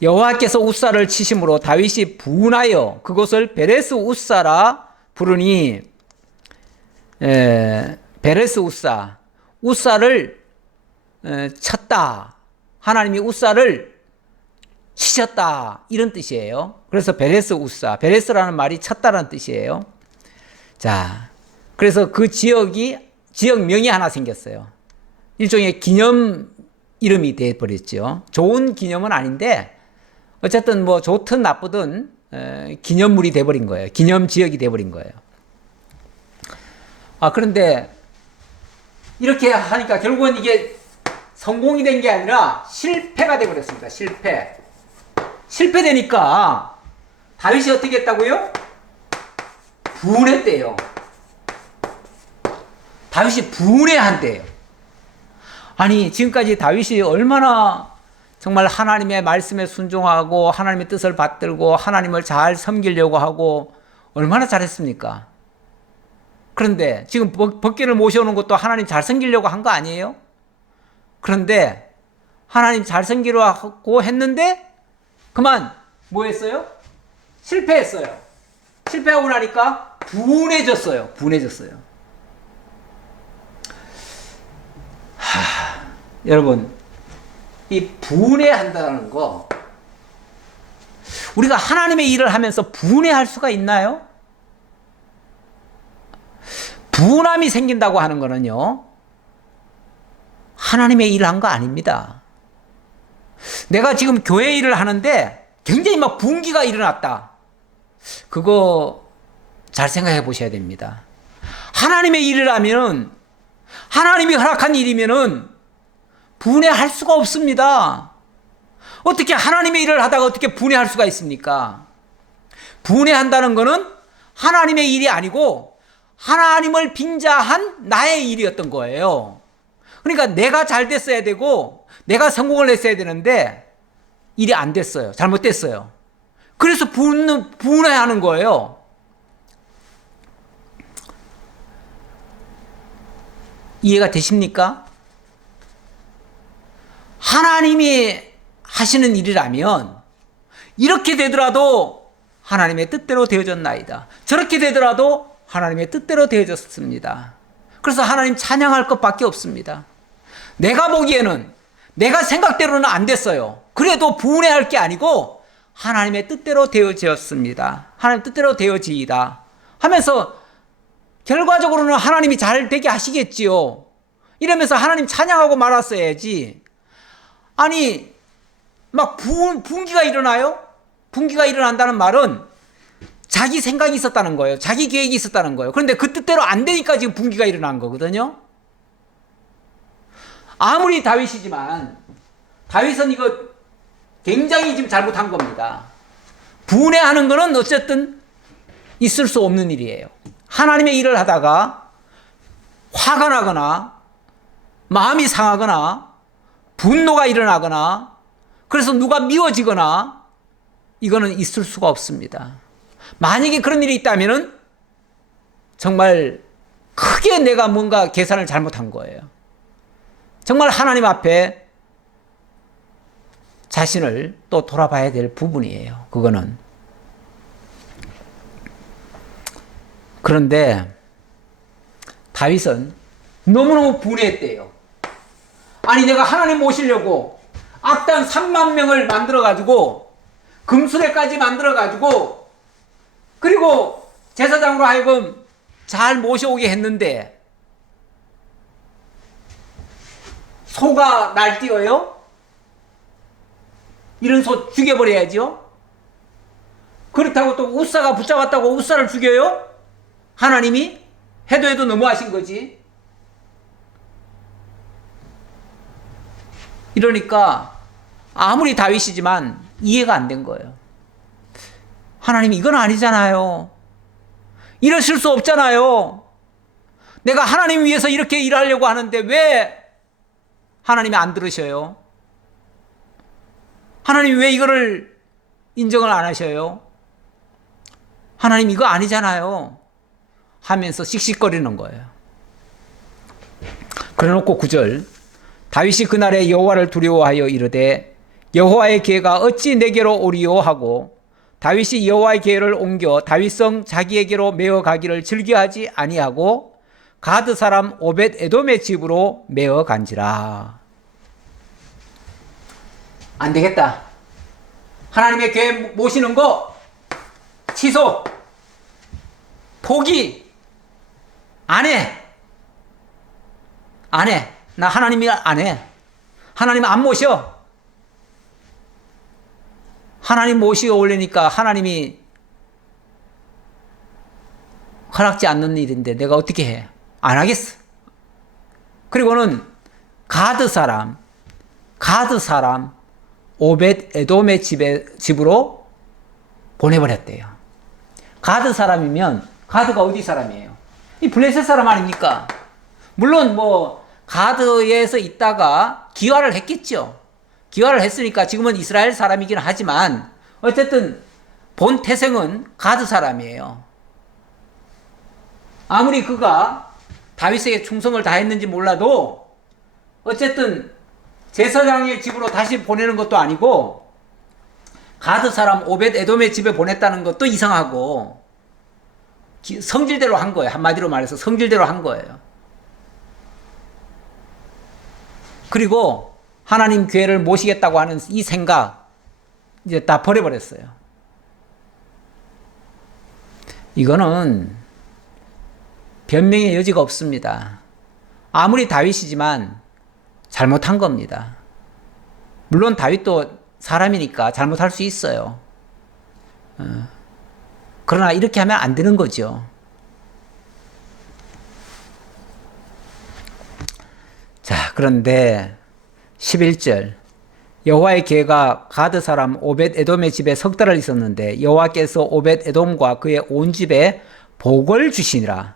여호와께서 웃사를 치심으로 다윗이 분하여 그곳을 베레스 웃사라 부르니 베레스 웃사 웃사를 쳤다. 하나님이 웃사를 치셨다. 이런 뜻이에요. 그래서 베레스 웃사 베레스라는 말이 쳤다라는 뜻이에요. 자, 그래서 그 지역명이 하나 생겼어요. 일종의 기념 이름이 되어버렸죠. 좋은 기념은 아닌데 어쨌든 뭐 좋든 나쁘든 기념물이 돼버린 거예요. 기념지역이 돼버린 거예요. 그런데 이렇게 하니까 결국은 이게 성공이 된 게 아니라 실패가 돼버렸습니다. 실패되니까 다윗이 어떻게 했다고요? 분했대요. 다윗이 분해한대요. 아니 지금까지 다윗이 얼마나 정말 하나님의 말씀에 순종하고 하나님의 뜻을 받들고 하나님을 잘 섬기려고 하고 얼마나 잘했습니까? 그런데 지금 벗개를 모셔오는 것도 하나님 잘 섬기려고 한 거 아니에요? 그런데 하나님 잘 섬기려고 했는데 그만 뭐 했어요? 실패했어요. 실패하고 나니까 분해졌어요. 여러분 이 분해한다는 거 우리가 하나님의 일을 하면서 분해할 수가 있나요? 분함이 생긴다고 하는 거는요 하나님의 일을 한 거 아닙니다. 내가 지금 교회 일을 하는데 굉장히 막 분기가 일어났다. 그거 잘 생각해 보셔야 됩니다. 하나님의 일을 하면은 하나님이 허락한 일이면은 분해할 수가 없습니다. 어떻게 하나님의 일을 하다가 어떻게 분해할 수가 있습니까? 분해한다는 것은 하나님의 일이 아니고 하나님을 빙자한 나의 일이었던 거예요. 그러니까 내가 잘 됐어야 되고 내가 성공을 했어야 되는데 일이 안 됐어요. 잘못됐어요. 그래서 분해하는 거예요. 이해가 되십니까? 하나님이 하시는 일이라면 이렇게 되더라도 하나님의 뜻대로 되어졌나이다. 저렇게 되더라도 하나님의 뜻대로 되어졌습니다. 그래서 하나님 찬양할 것밖에 없습니다. 내가 보기에는 내가 생각대로는 안 됐어요. 그래도 분해할 게 아니고 하나님의 뜻대로 되어졌습니다. 하나님 뜻대로 되어지이다 하면서 결과적으로는 하나님이 잘 되게 하시겠지요. 이러면서 하나님 찬양하고 말았어야지. 아니 막 분기가 일어나요? 분기가 일어난다는 말은 자기 생각이 있었다는 거예요. 자기 계획이 있었다는 거예요. 그런데 그 뜻대로 안 되니까 지금 분기가 일어난 거거든요. 아무리 다윗이지만 다윗은 이거 굉장히 지금 잘못한 겁니다. 분해하는 거는 어쨌든 있을 수 없는 일이에요. 하나님의 일을 하다가 화가 나거나 마음이 상하거나 분노가 일어나거나 그래서 누가 미워지거나 이거는 있을 수가 없습니다. 만약에 그런 일이 있다면은 정말 크게 내가 뭔가 계산을 잘못한 거예요. 정말 하나님 앞에 자신을 또 돌아봐야 될 부분이에요. 그거는. 그런데 다윗은 너무너무 분해했대요. 아니 내가 하나님 모시려고 악단 3만 명을 만들어가지고 금수레까지 만들어가지고 그리고 제사장으로 하여금 잘 모셔오게 했는데 소가 날뛰어요? 이런 소 죽여버려야죠. 그렇다고 또 웃사가 붙잡았다고 웃사를 죽여요? 하나님이? 해도 너무하신 거지. 이러니까 아무리 다윗이지만 이해가 안 된 거예요. 하나님이 이건 아니잖아요. 이러실 수 없잖아요. 내가 하나님 위해서 이렇게 일하려고 하는데 왜 하나님이 안 들으셔요? 하나님 왜 이거를 인정을 안 하셔요? 하나님 이거 아니잖아요. 하면서 씩씩거리는 거예요. 그래놓고 9절 다윗이 그날에 여호와를 두려워하여 이르되 여호와의 계가 어찌 내게로 오리요 하고 다윗이 여호와의 계를 옮겨 다윗성 자기에게로 메어 가기를 즐겨하지 아니하고 가드 사람 오벳 에돔의 집으로 메어 간지라. 안 되겠다. 하나님의 궤 모시는 거 취소. 포기. 안 해. 안 해. 나 하나님이 안 해. 하나님 안 모셔. 하나님 모시고 올리니까 하나님이 허락지 않는 일인데 내가 어떻게 해? 안 하겠어. 그리고는 가드 사람 오벳 에돔의 집으로 보내버렸대요. 가드 사람이면 가드가 어디 사람이에요? 이 블레셋 사람 아닙니까? 물론 뭐 가드에서 있다가 기화를 했겠죠. 기화를 했으니까 지금은 이스라엘 사람이긴 하지만 어쨌든 본 태생은 가드 사람이에요. 아무리 그가 다윗에게 충성을 다했는지 몰라도 어쨌든 제사장의 집으로 다시 보내는 것도 아니고 가드 사람 오벳 에돔의 집에 보냈다는 것도 이상하고 성질대로 한 거예요. 한마디로 말해서 성질대로 한 거예요. 그리고 하나님 궤를 모시겠다고 하는 이 생각 이제 다 버려버렸어요. 이거는 변명의 여지가 없습니다. 아무리 다윗이지만 잘못한 겁니다. 물론 다윗도 사람이니까 잘못할 수 있어요. 그러나 이렇게 하면 안 되는 거죠. 자, 그런데 11절 여호와의 계가 가드 사람 오벳 에돔의 집에 석 달을 있었는데 여호와께서 오벳 에돔과 그의 온 집에 복을 주시니라.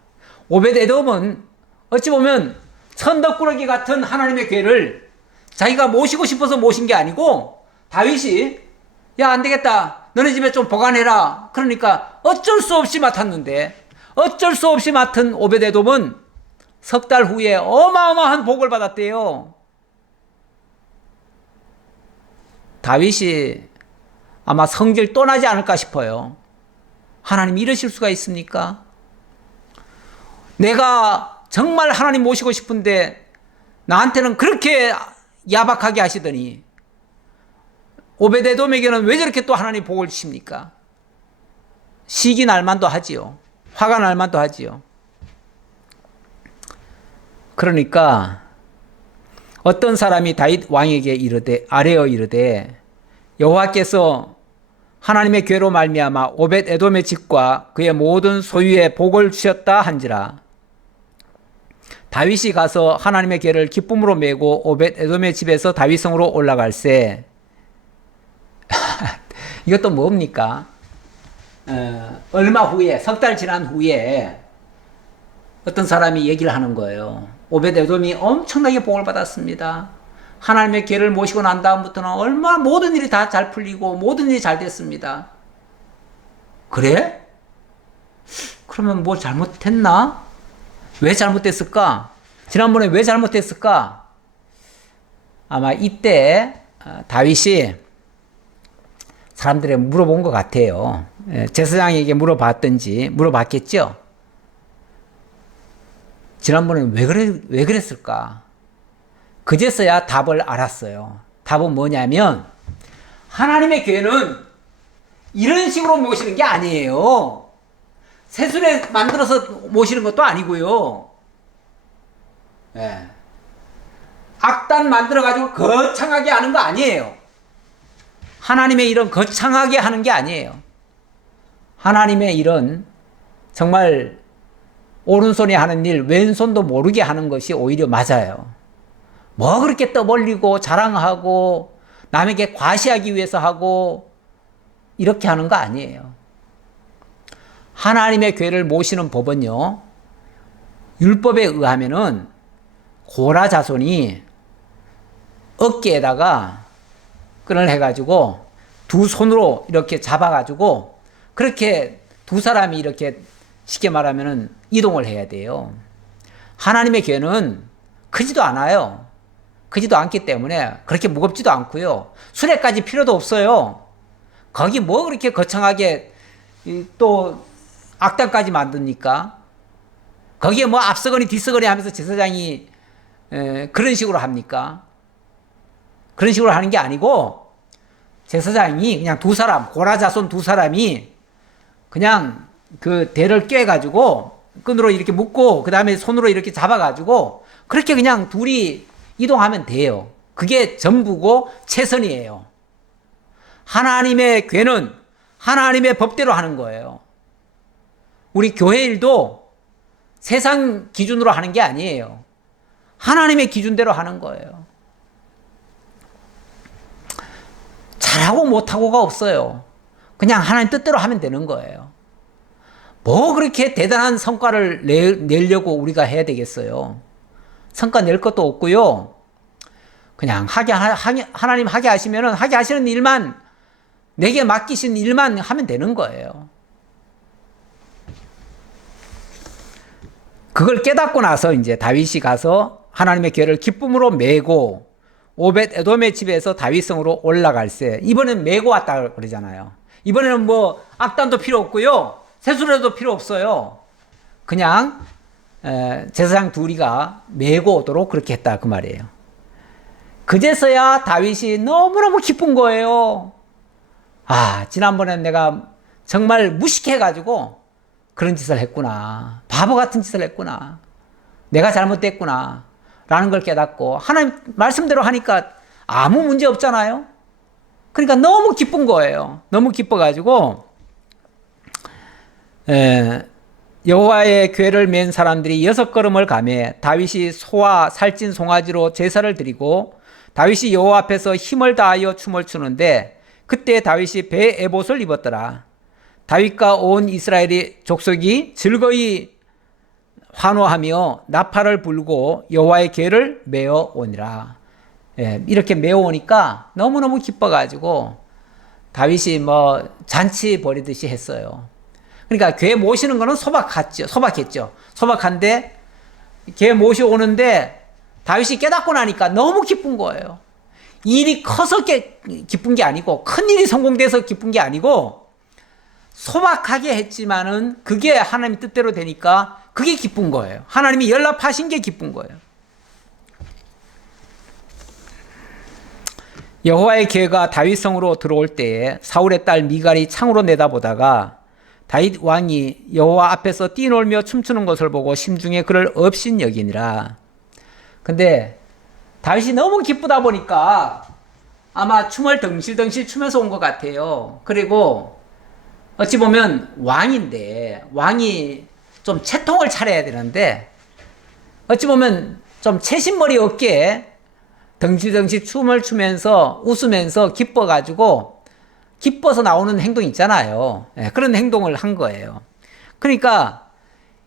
오벳 에돔은 어찌 보면 천덕꾸러기 같은 하나님의 궤를 자기가 모시고 싶어서 모신 게 아니고 다윗이 야, 안 되겠다. 너네 집에 좀 보관해라. 그러니까 어쩔 수 없이 맡았는데 어쩔 수 없이 맡은 오벳 에돔은 석 달 후에 어마어마한 복을 받았대요. 다윗이 아마 성질 또 나지 않을까 싶어요. 하나님 이러실 수가 있습니까? 내가 정말 하나님 모시고 싶은데 나한테는 그렇게 야박하게 하시더니 오벳 에돔에게는 왜 저렇게 또 하나님 복을 주십니까? 시기 날 만도 하지요. 화가 날 만도 하지요. 그러니까 어떤 사람이 다윗 왕에게 이르되 아뢰어 이르되 여호와께서 하나님의 궤로 말미암아 오벳 에돔의 집과 그의 모든 소유에 복을 주셨다 한지라. 다윗이 가서 하나님의 궤를 기쁨으로 메고 오벳 에돔의 집에서 다윗성으로 올라갈새. 이것도 뭡니까? 얼마 후에 석 달 지난 후에 어떤 사람이 얘기를 하는 거예요. 오벳 에돔이 엄청나게 복을 받았습니다. 하나님의 궤를 모시고 난 다음부터는 얼마나 모든 일이 다 잘 풀리고 모든 일이 잘 됐습니다. 그래? 그러면 뭐 잘못했나? 왜 잘못됐을까? 지난번에 왜 잘못됐을까? 아마 이때 다윗이 사람들에게 물어본 것 같아요. 제사장에게 물어봤겠죠? 지난번에 왜 그랬을까? 그제서야 답을 알았어요. 답은 뭐냐면 하나님의 궤는 이런 식으로 모시는 게 아니에요. 새술에 만들어서 모시는 것도 아니고요. 악단 만들어가지고 거창하게 하는 거 아니에요. 하나님의 일은 거창하게 하는 게 아니에요. 하나님의 일은 정말 오른손이 하는 일, 왼손도 모르게 하는 것이 오히려 맞아요. 뭐 그렇게 떠벌리고 자랑하고 남에게 과시하기 위해서 하고 이렇게 하는 거 아니에요. 하나님의 교회를 모시는 법은요, 율법에 의하면은 고라 자손이 어깨에다가 끈을 해가지고 두 손으로 이렇게 잡아가지고 그렇게 두 사람이 이렇게 쉽게 말하면은 이동을 해야 돼요. 하나님의 교회는 크지도 않아요. 크지도 않기 때문에 그렇게 무겁지도 않고요. 수레까지 필요도 없어요. 거기 뭐 그렇게 거창하게 또 악단까지 만듭니까? 거기에 뭐 앞서거니 뒤서거니 하면서 제사장이 그런 식으로 합니까? 그런 식으로 하는 게 아니고 제사장이 그냥 두 사람, 고라 자손 두 사람이 그냥 그 대를 꿰가지고 끈으로 이렇게 묶고 그 다음에 손으로 이렇게 잡아가지고 그렇게 그냥 둘이 이동하면 돼요. 그게 전부고 최선이에요. 하나님의 괴는 하나님의 법대로 하는 거예요. 우리 교회 일도 세상 기준으로 하는 게 아니에요. 하나님의 기준대로 하는 거예요. 잘하고 못하고가 없어요. 그냥 하나님 뜻대로 하면 되는 거예요. 뭐 그렇게 대단한 성과를 내려고 우리가 해야 되겠어요. 성과 낼 것도 없고요. 그냥 하나님 하게 하시면은 하게 하시는 일만, 내게 맡기신 일만 하면 되는 거예요. 그걸 깨닫고 나서 이제 다윗이 가서 하나님의 교회를 기쁨으로 메고 오벳 에돔의 집에서 다윗성으로 올라갈세. 이번엔 메고 왔다 그러잖아요. 이번에는 뭐 악단도 필요 없고요. 새수레도 필요 없어요. 그냥 제사장 둘이가 메고 오도록 그렇게 했다 그 말이에요. 그제서야 다윗이 너무너무 기쁜 거예요. 아, 지난번엔 내가 정말 무식해가지고 그런 짓을 했구나. 바보 같은 짓을 했구나. 내가 잘못됐구나. 라는 걸 깨닫고 하나님 말씀대로 하니까 아무 문제 없잖아요. 그러니까 너무 기쁜 거예요. 너무 기뻐가지고 여호와의 궤를 맨 사람들이 6걸음을 가매 다윗이 소와 살찐 송아지로 제사를 드리고 다윗이 여호와 앞에서 힘을 다하여 춤을 추는데 그때 다윗이 배 에봇을 입었더라. 다윗과 온 이스라엘의 족속이 즐거이 환호하며 나팔을 불고 여호와의 궤를 메어 오니라. 이렇게 메어 오니까 너무너무 기뻐가지고 다윗이 뭐 잔치 벌이듯이 했어요. 그러니까 궤 모시는 거는 소박했죠. 소박한데 궤 모시 오는데 다윗이 깨닫고 나니까 너무 기쁜 거예요. 일이 커서 기쁜 게 아니고, 큰 일이 성공돼서 기쁜 게 아니고, 소박하게 했지만은 그게 하나님의 뜻대로 되니까 그게 기쁜 거예요. 하나님이 연락하신 게 기쁜 거예요. 여호와의 궤가 다윗성으로 들어올 때에 사울의 딸 미갈이 창으로 내다보다가 다윗 왕이 여호와 앞에서 뛰놀며 춤추는 것을 보고 심중에 그를 업신 여기니라. 근데 다윗이 너무 기쁘다 보니까 아마 춤을 덩실덩실 추면서 온 것 같아요. 그리고 어찌 보면 왕인데, 왕이 좀 채통을 차려야 되는데 어찌 보면 좀 채신머리 어깨에 덩실덩실 춤을 추면서 웃으면서 기뻐가지고 기뻐서 나오는 행동 있잖아요. 그런 행동을 한 거예요. 그러니까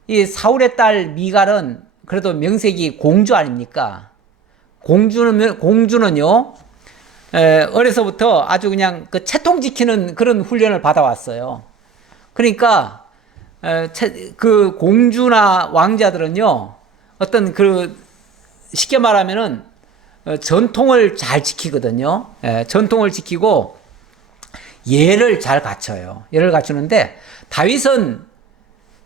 이 사울의 딸 미갈은 그래도 명색이 공주 아닙니까? 공주는요, 어려서부터 아주 그냥 그 채통 지키는 그런 훈련을 받아왔어요. 그러니까 그 공주나 왕자들은요, 어떤 그 쉽게 말하면은 전통을 잘 지키거든요. 전통을 지키고 예를 잘 갖춰요. 예를 갖추는데 다윗은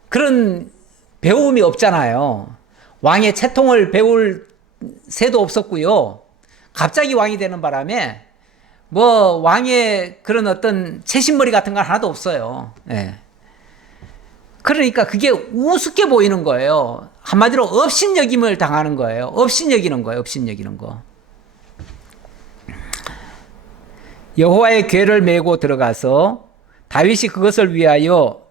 그런 배움이 없잖아요. 왕의 채통을 배울 새도 없었고요. 갑자기 왕이 되는 바람에 뭐 왕의 그런 어떤 채신머리 같은 건 하나도 없어요. 그러니까 그게 우습게 보이는 거예요. 한마디로 업신여김을 당하는 거예요. 업신여기는 거예요. 업신여기는 거. 여호와의 궤를 메고 들어가서 다윗이 그것을 위하여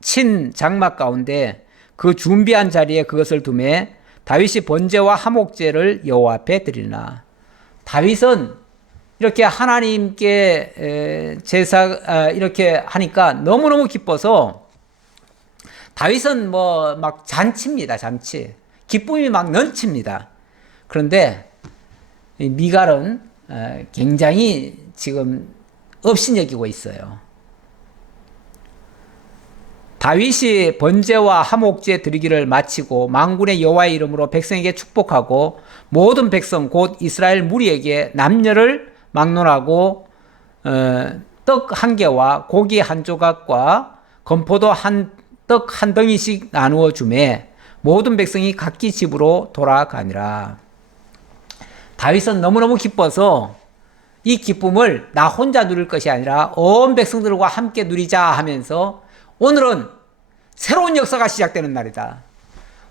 친 장막 가운데 그 준비한 자리에 그것을 두매 다윗이 번제와 화목제를 여호와 앞에 드리나. 다윗은 이렇게 하나님께 제사 이렇게 하니까 너무너무 기뻐서 다윗은 뭐 막 잔치입니다. 잔치. 기쁨이 막 넘칩니다. 그런데 이 미갈은 굉장히 지금 업신여기고 있어요. 다윗이 번제와 화목제 드리기를 마치고 만군의 여호와의 이름으로 백성에게 축복하고 모든 백성 곧 이스라엘 무리에게 남녀를 막론하고 떡 한 개와 고기 한 조각과 건포도 떡 한 덩이씩 나누어 주매 모든 백성이 각기 집으로 돌아가니라. 다윗은 너무너무 기뻐서 이 기쁨을 나 혼자 누릴 것이 아니라 온 백성들과 함께 누리자 하면서 오늘은 새로운 역사가 시작되는 날이다.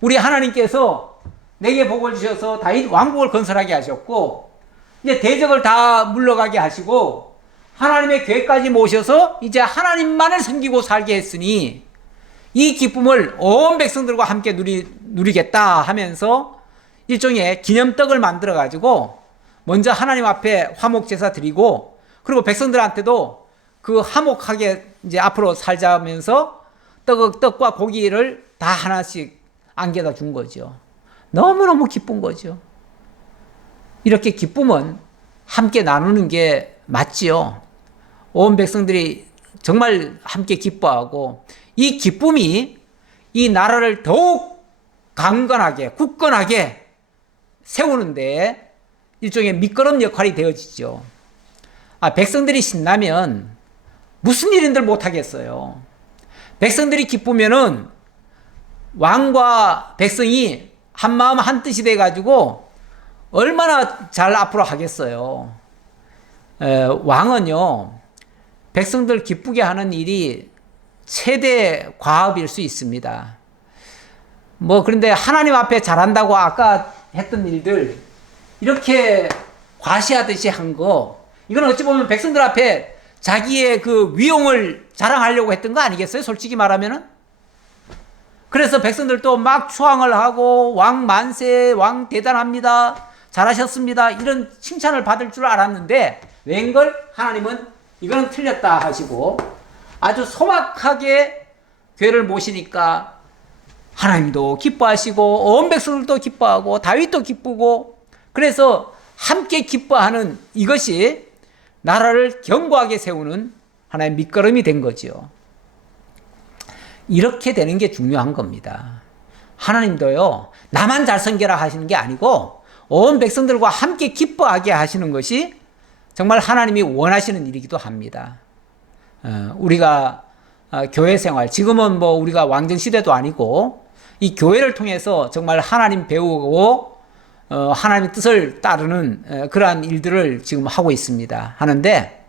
우리 하나님께서 내게 복을 주셔서 다윗 왕국을 건설하게 하셨고 이제 대적을 다 물러가게 하시고 하나님의 교회까지 모셔서 이제 하나님만을 섬기고 살게 했으니 이 기쁨을 온 백성들과 함께 누리겠다 하면서 일종의 기념떡을 만들어 가지고 먼저 하나님 앞에 화목제사 드리고 그리고 백성들한테도 그 화목하게 이제 앞으로 살자면서 떡과 고기를 다 하나씩 안겨다 준 거죠. 너무너무 기쁜 거죠. 이렇게 기쁨은 함께 나누는 게 맞지요. 온 백성들이 정말 함께 기뻐하고 이 기쁨이 이 나라를 더욱 강건하게 굳건하게 세우는데 일종의 밑거름 역할이 되어지죠. 백성들이 신나면 무슨 일인들 못하겠어요. 백성들이 기쁘면은 왕과 백성이 한마음 한뜻이 돼가지고 얼마나 잘 앞으로 하겠어요. 왕은요 백성들 기쁘게 하는 일이 최대 과업일 수 있습니다. 뭐 그런데 하나님 앞에 잘한다고 아까 했던 일들 이렇게 과시하듯이 한 거 이건 어찌 보면 백성들 앞에 자기의 그 위용을 자랑하려고 했던 거 아니겠어요? 솔직히 말하면은. 그래서 백성들도 막 추앙을 하고 왕 만세, 왕 대단합니다, 잘하셨습니다 이런 칭찬을 받을 줄 알았는데 웬걸 하나님은 이거는 틀렸다 하시고 아주 소박하게 괴를 모시니까 하나님도 기뻐하시고 온 백성들도 기뻐하고 다윗도 기쁘고 그래서 함께 기뻐하는 이것이 나라를 견고하게 세우는 하나의 밑거름이 된 거죠. 이렇게 되는 게 중요한 겁니다. 하나님도요 나만 잘 섬겨라 하시는 게 아니고 온 백성들과 함께 기뻐하게 하시는 것이 정말 하나님이 원하시는 일이기도 합니다. 우리가 교회 생활 지금은 뭐 우리가 왕정 시대도 아니고 이 교회를 통해서 정말 하나님 배우고 하나님의 뜻을 따르는 그러한 일들을 지금 하고 있습니다. 하는데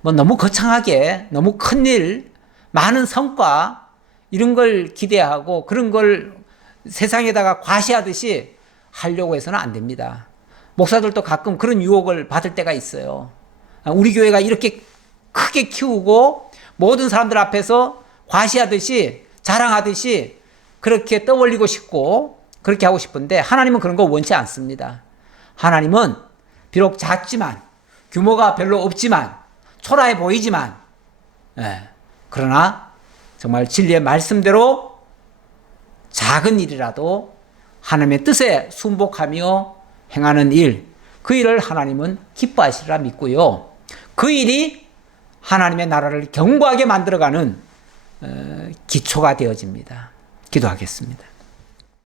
뭐 너무 거창하게 너무 큰일 많은 성과 이런 걸 기대하고 그런 걸 세상에다가 과시하듯이 하려고 해서는 안 됩니다. 목사들도 가끔 그런 유혹을 받을 때가 있어요. 우리 교회가 이렇게 크게 키우고 모든 사람들 앞에서 과시하듯이 자랑하듯이 그렇게 떠올리고 싶고 그렇게 하고 싶은데 하나님은 그런 거 원치 않습니다. 하나님은 비록 작지만 규모가 별로 없지만 초라해 보이지만 그러나 정말 진리의 말씀대로 작은 일이라도 하나님의 뜻에 순복하며 행하는 일, 그 일을 하나님은 기뻐하시리라 믿고요. 그 일이 하나님의 나라를 견고하게 만들어가는 기초가 되어집니다. 기도하겠습니다.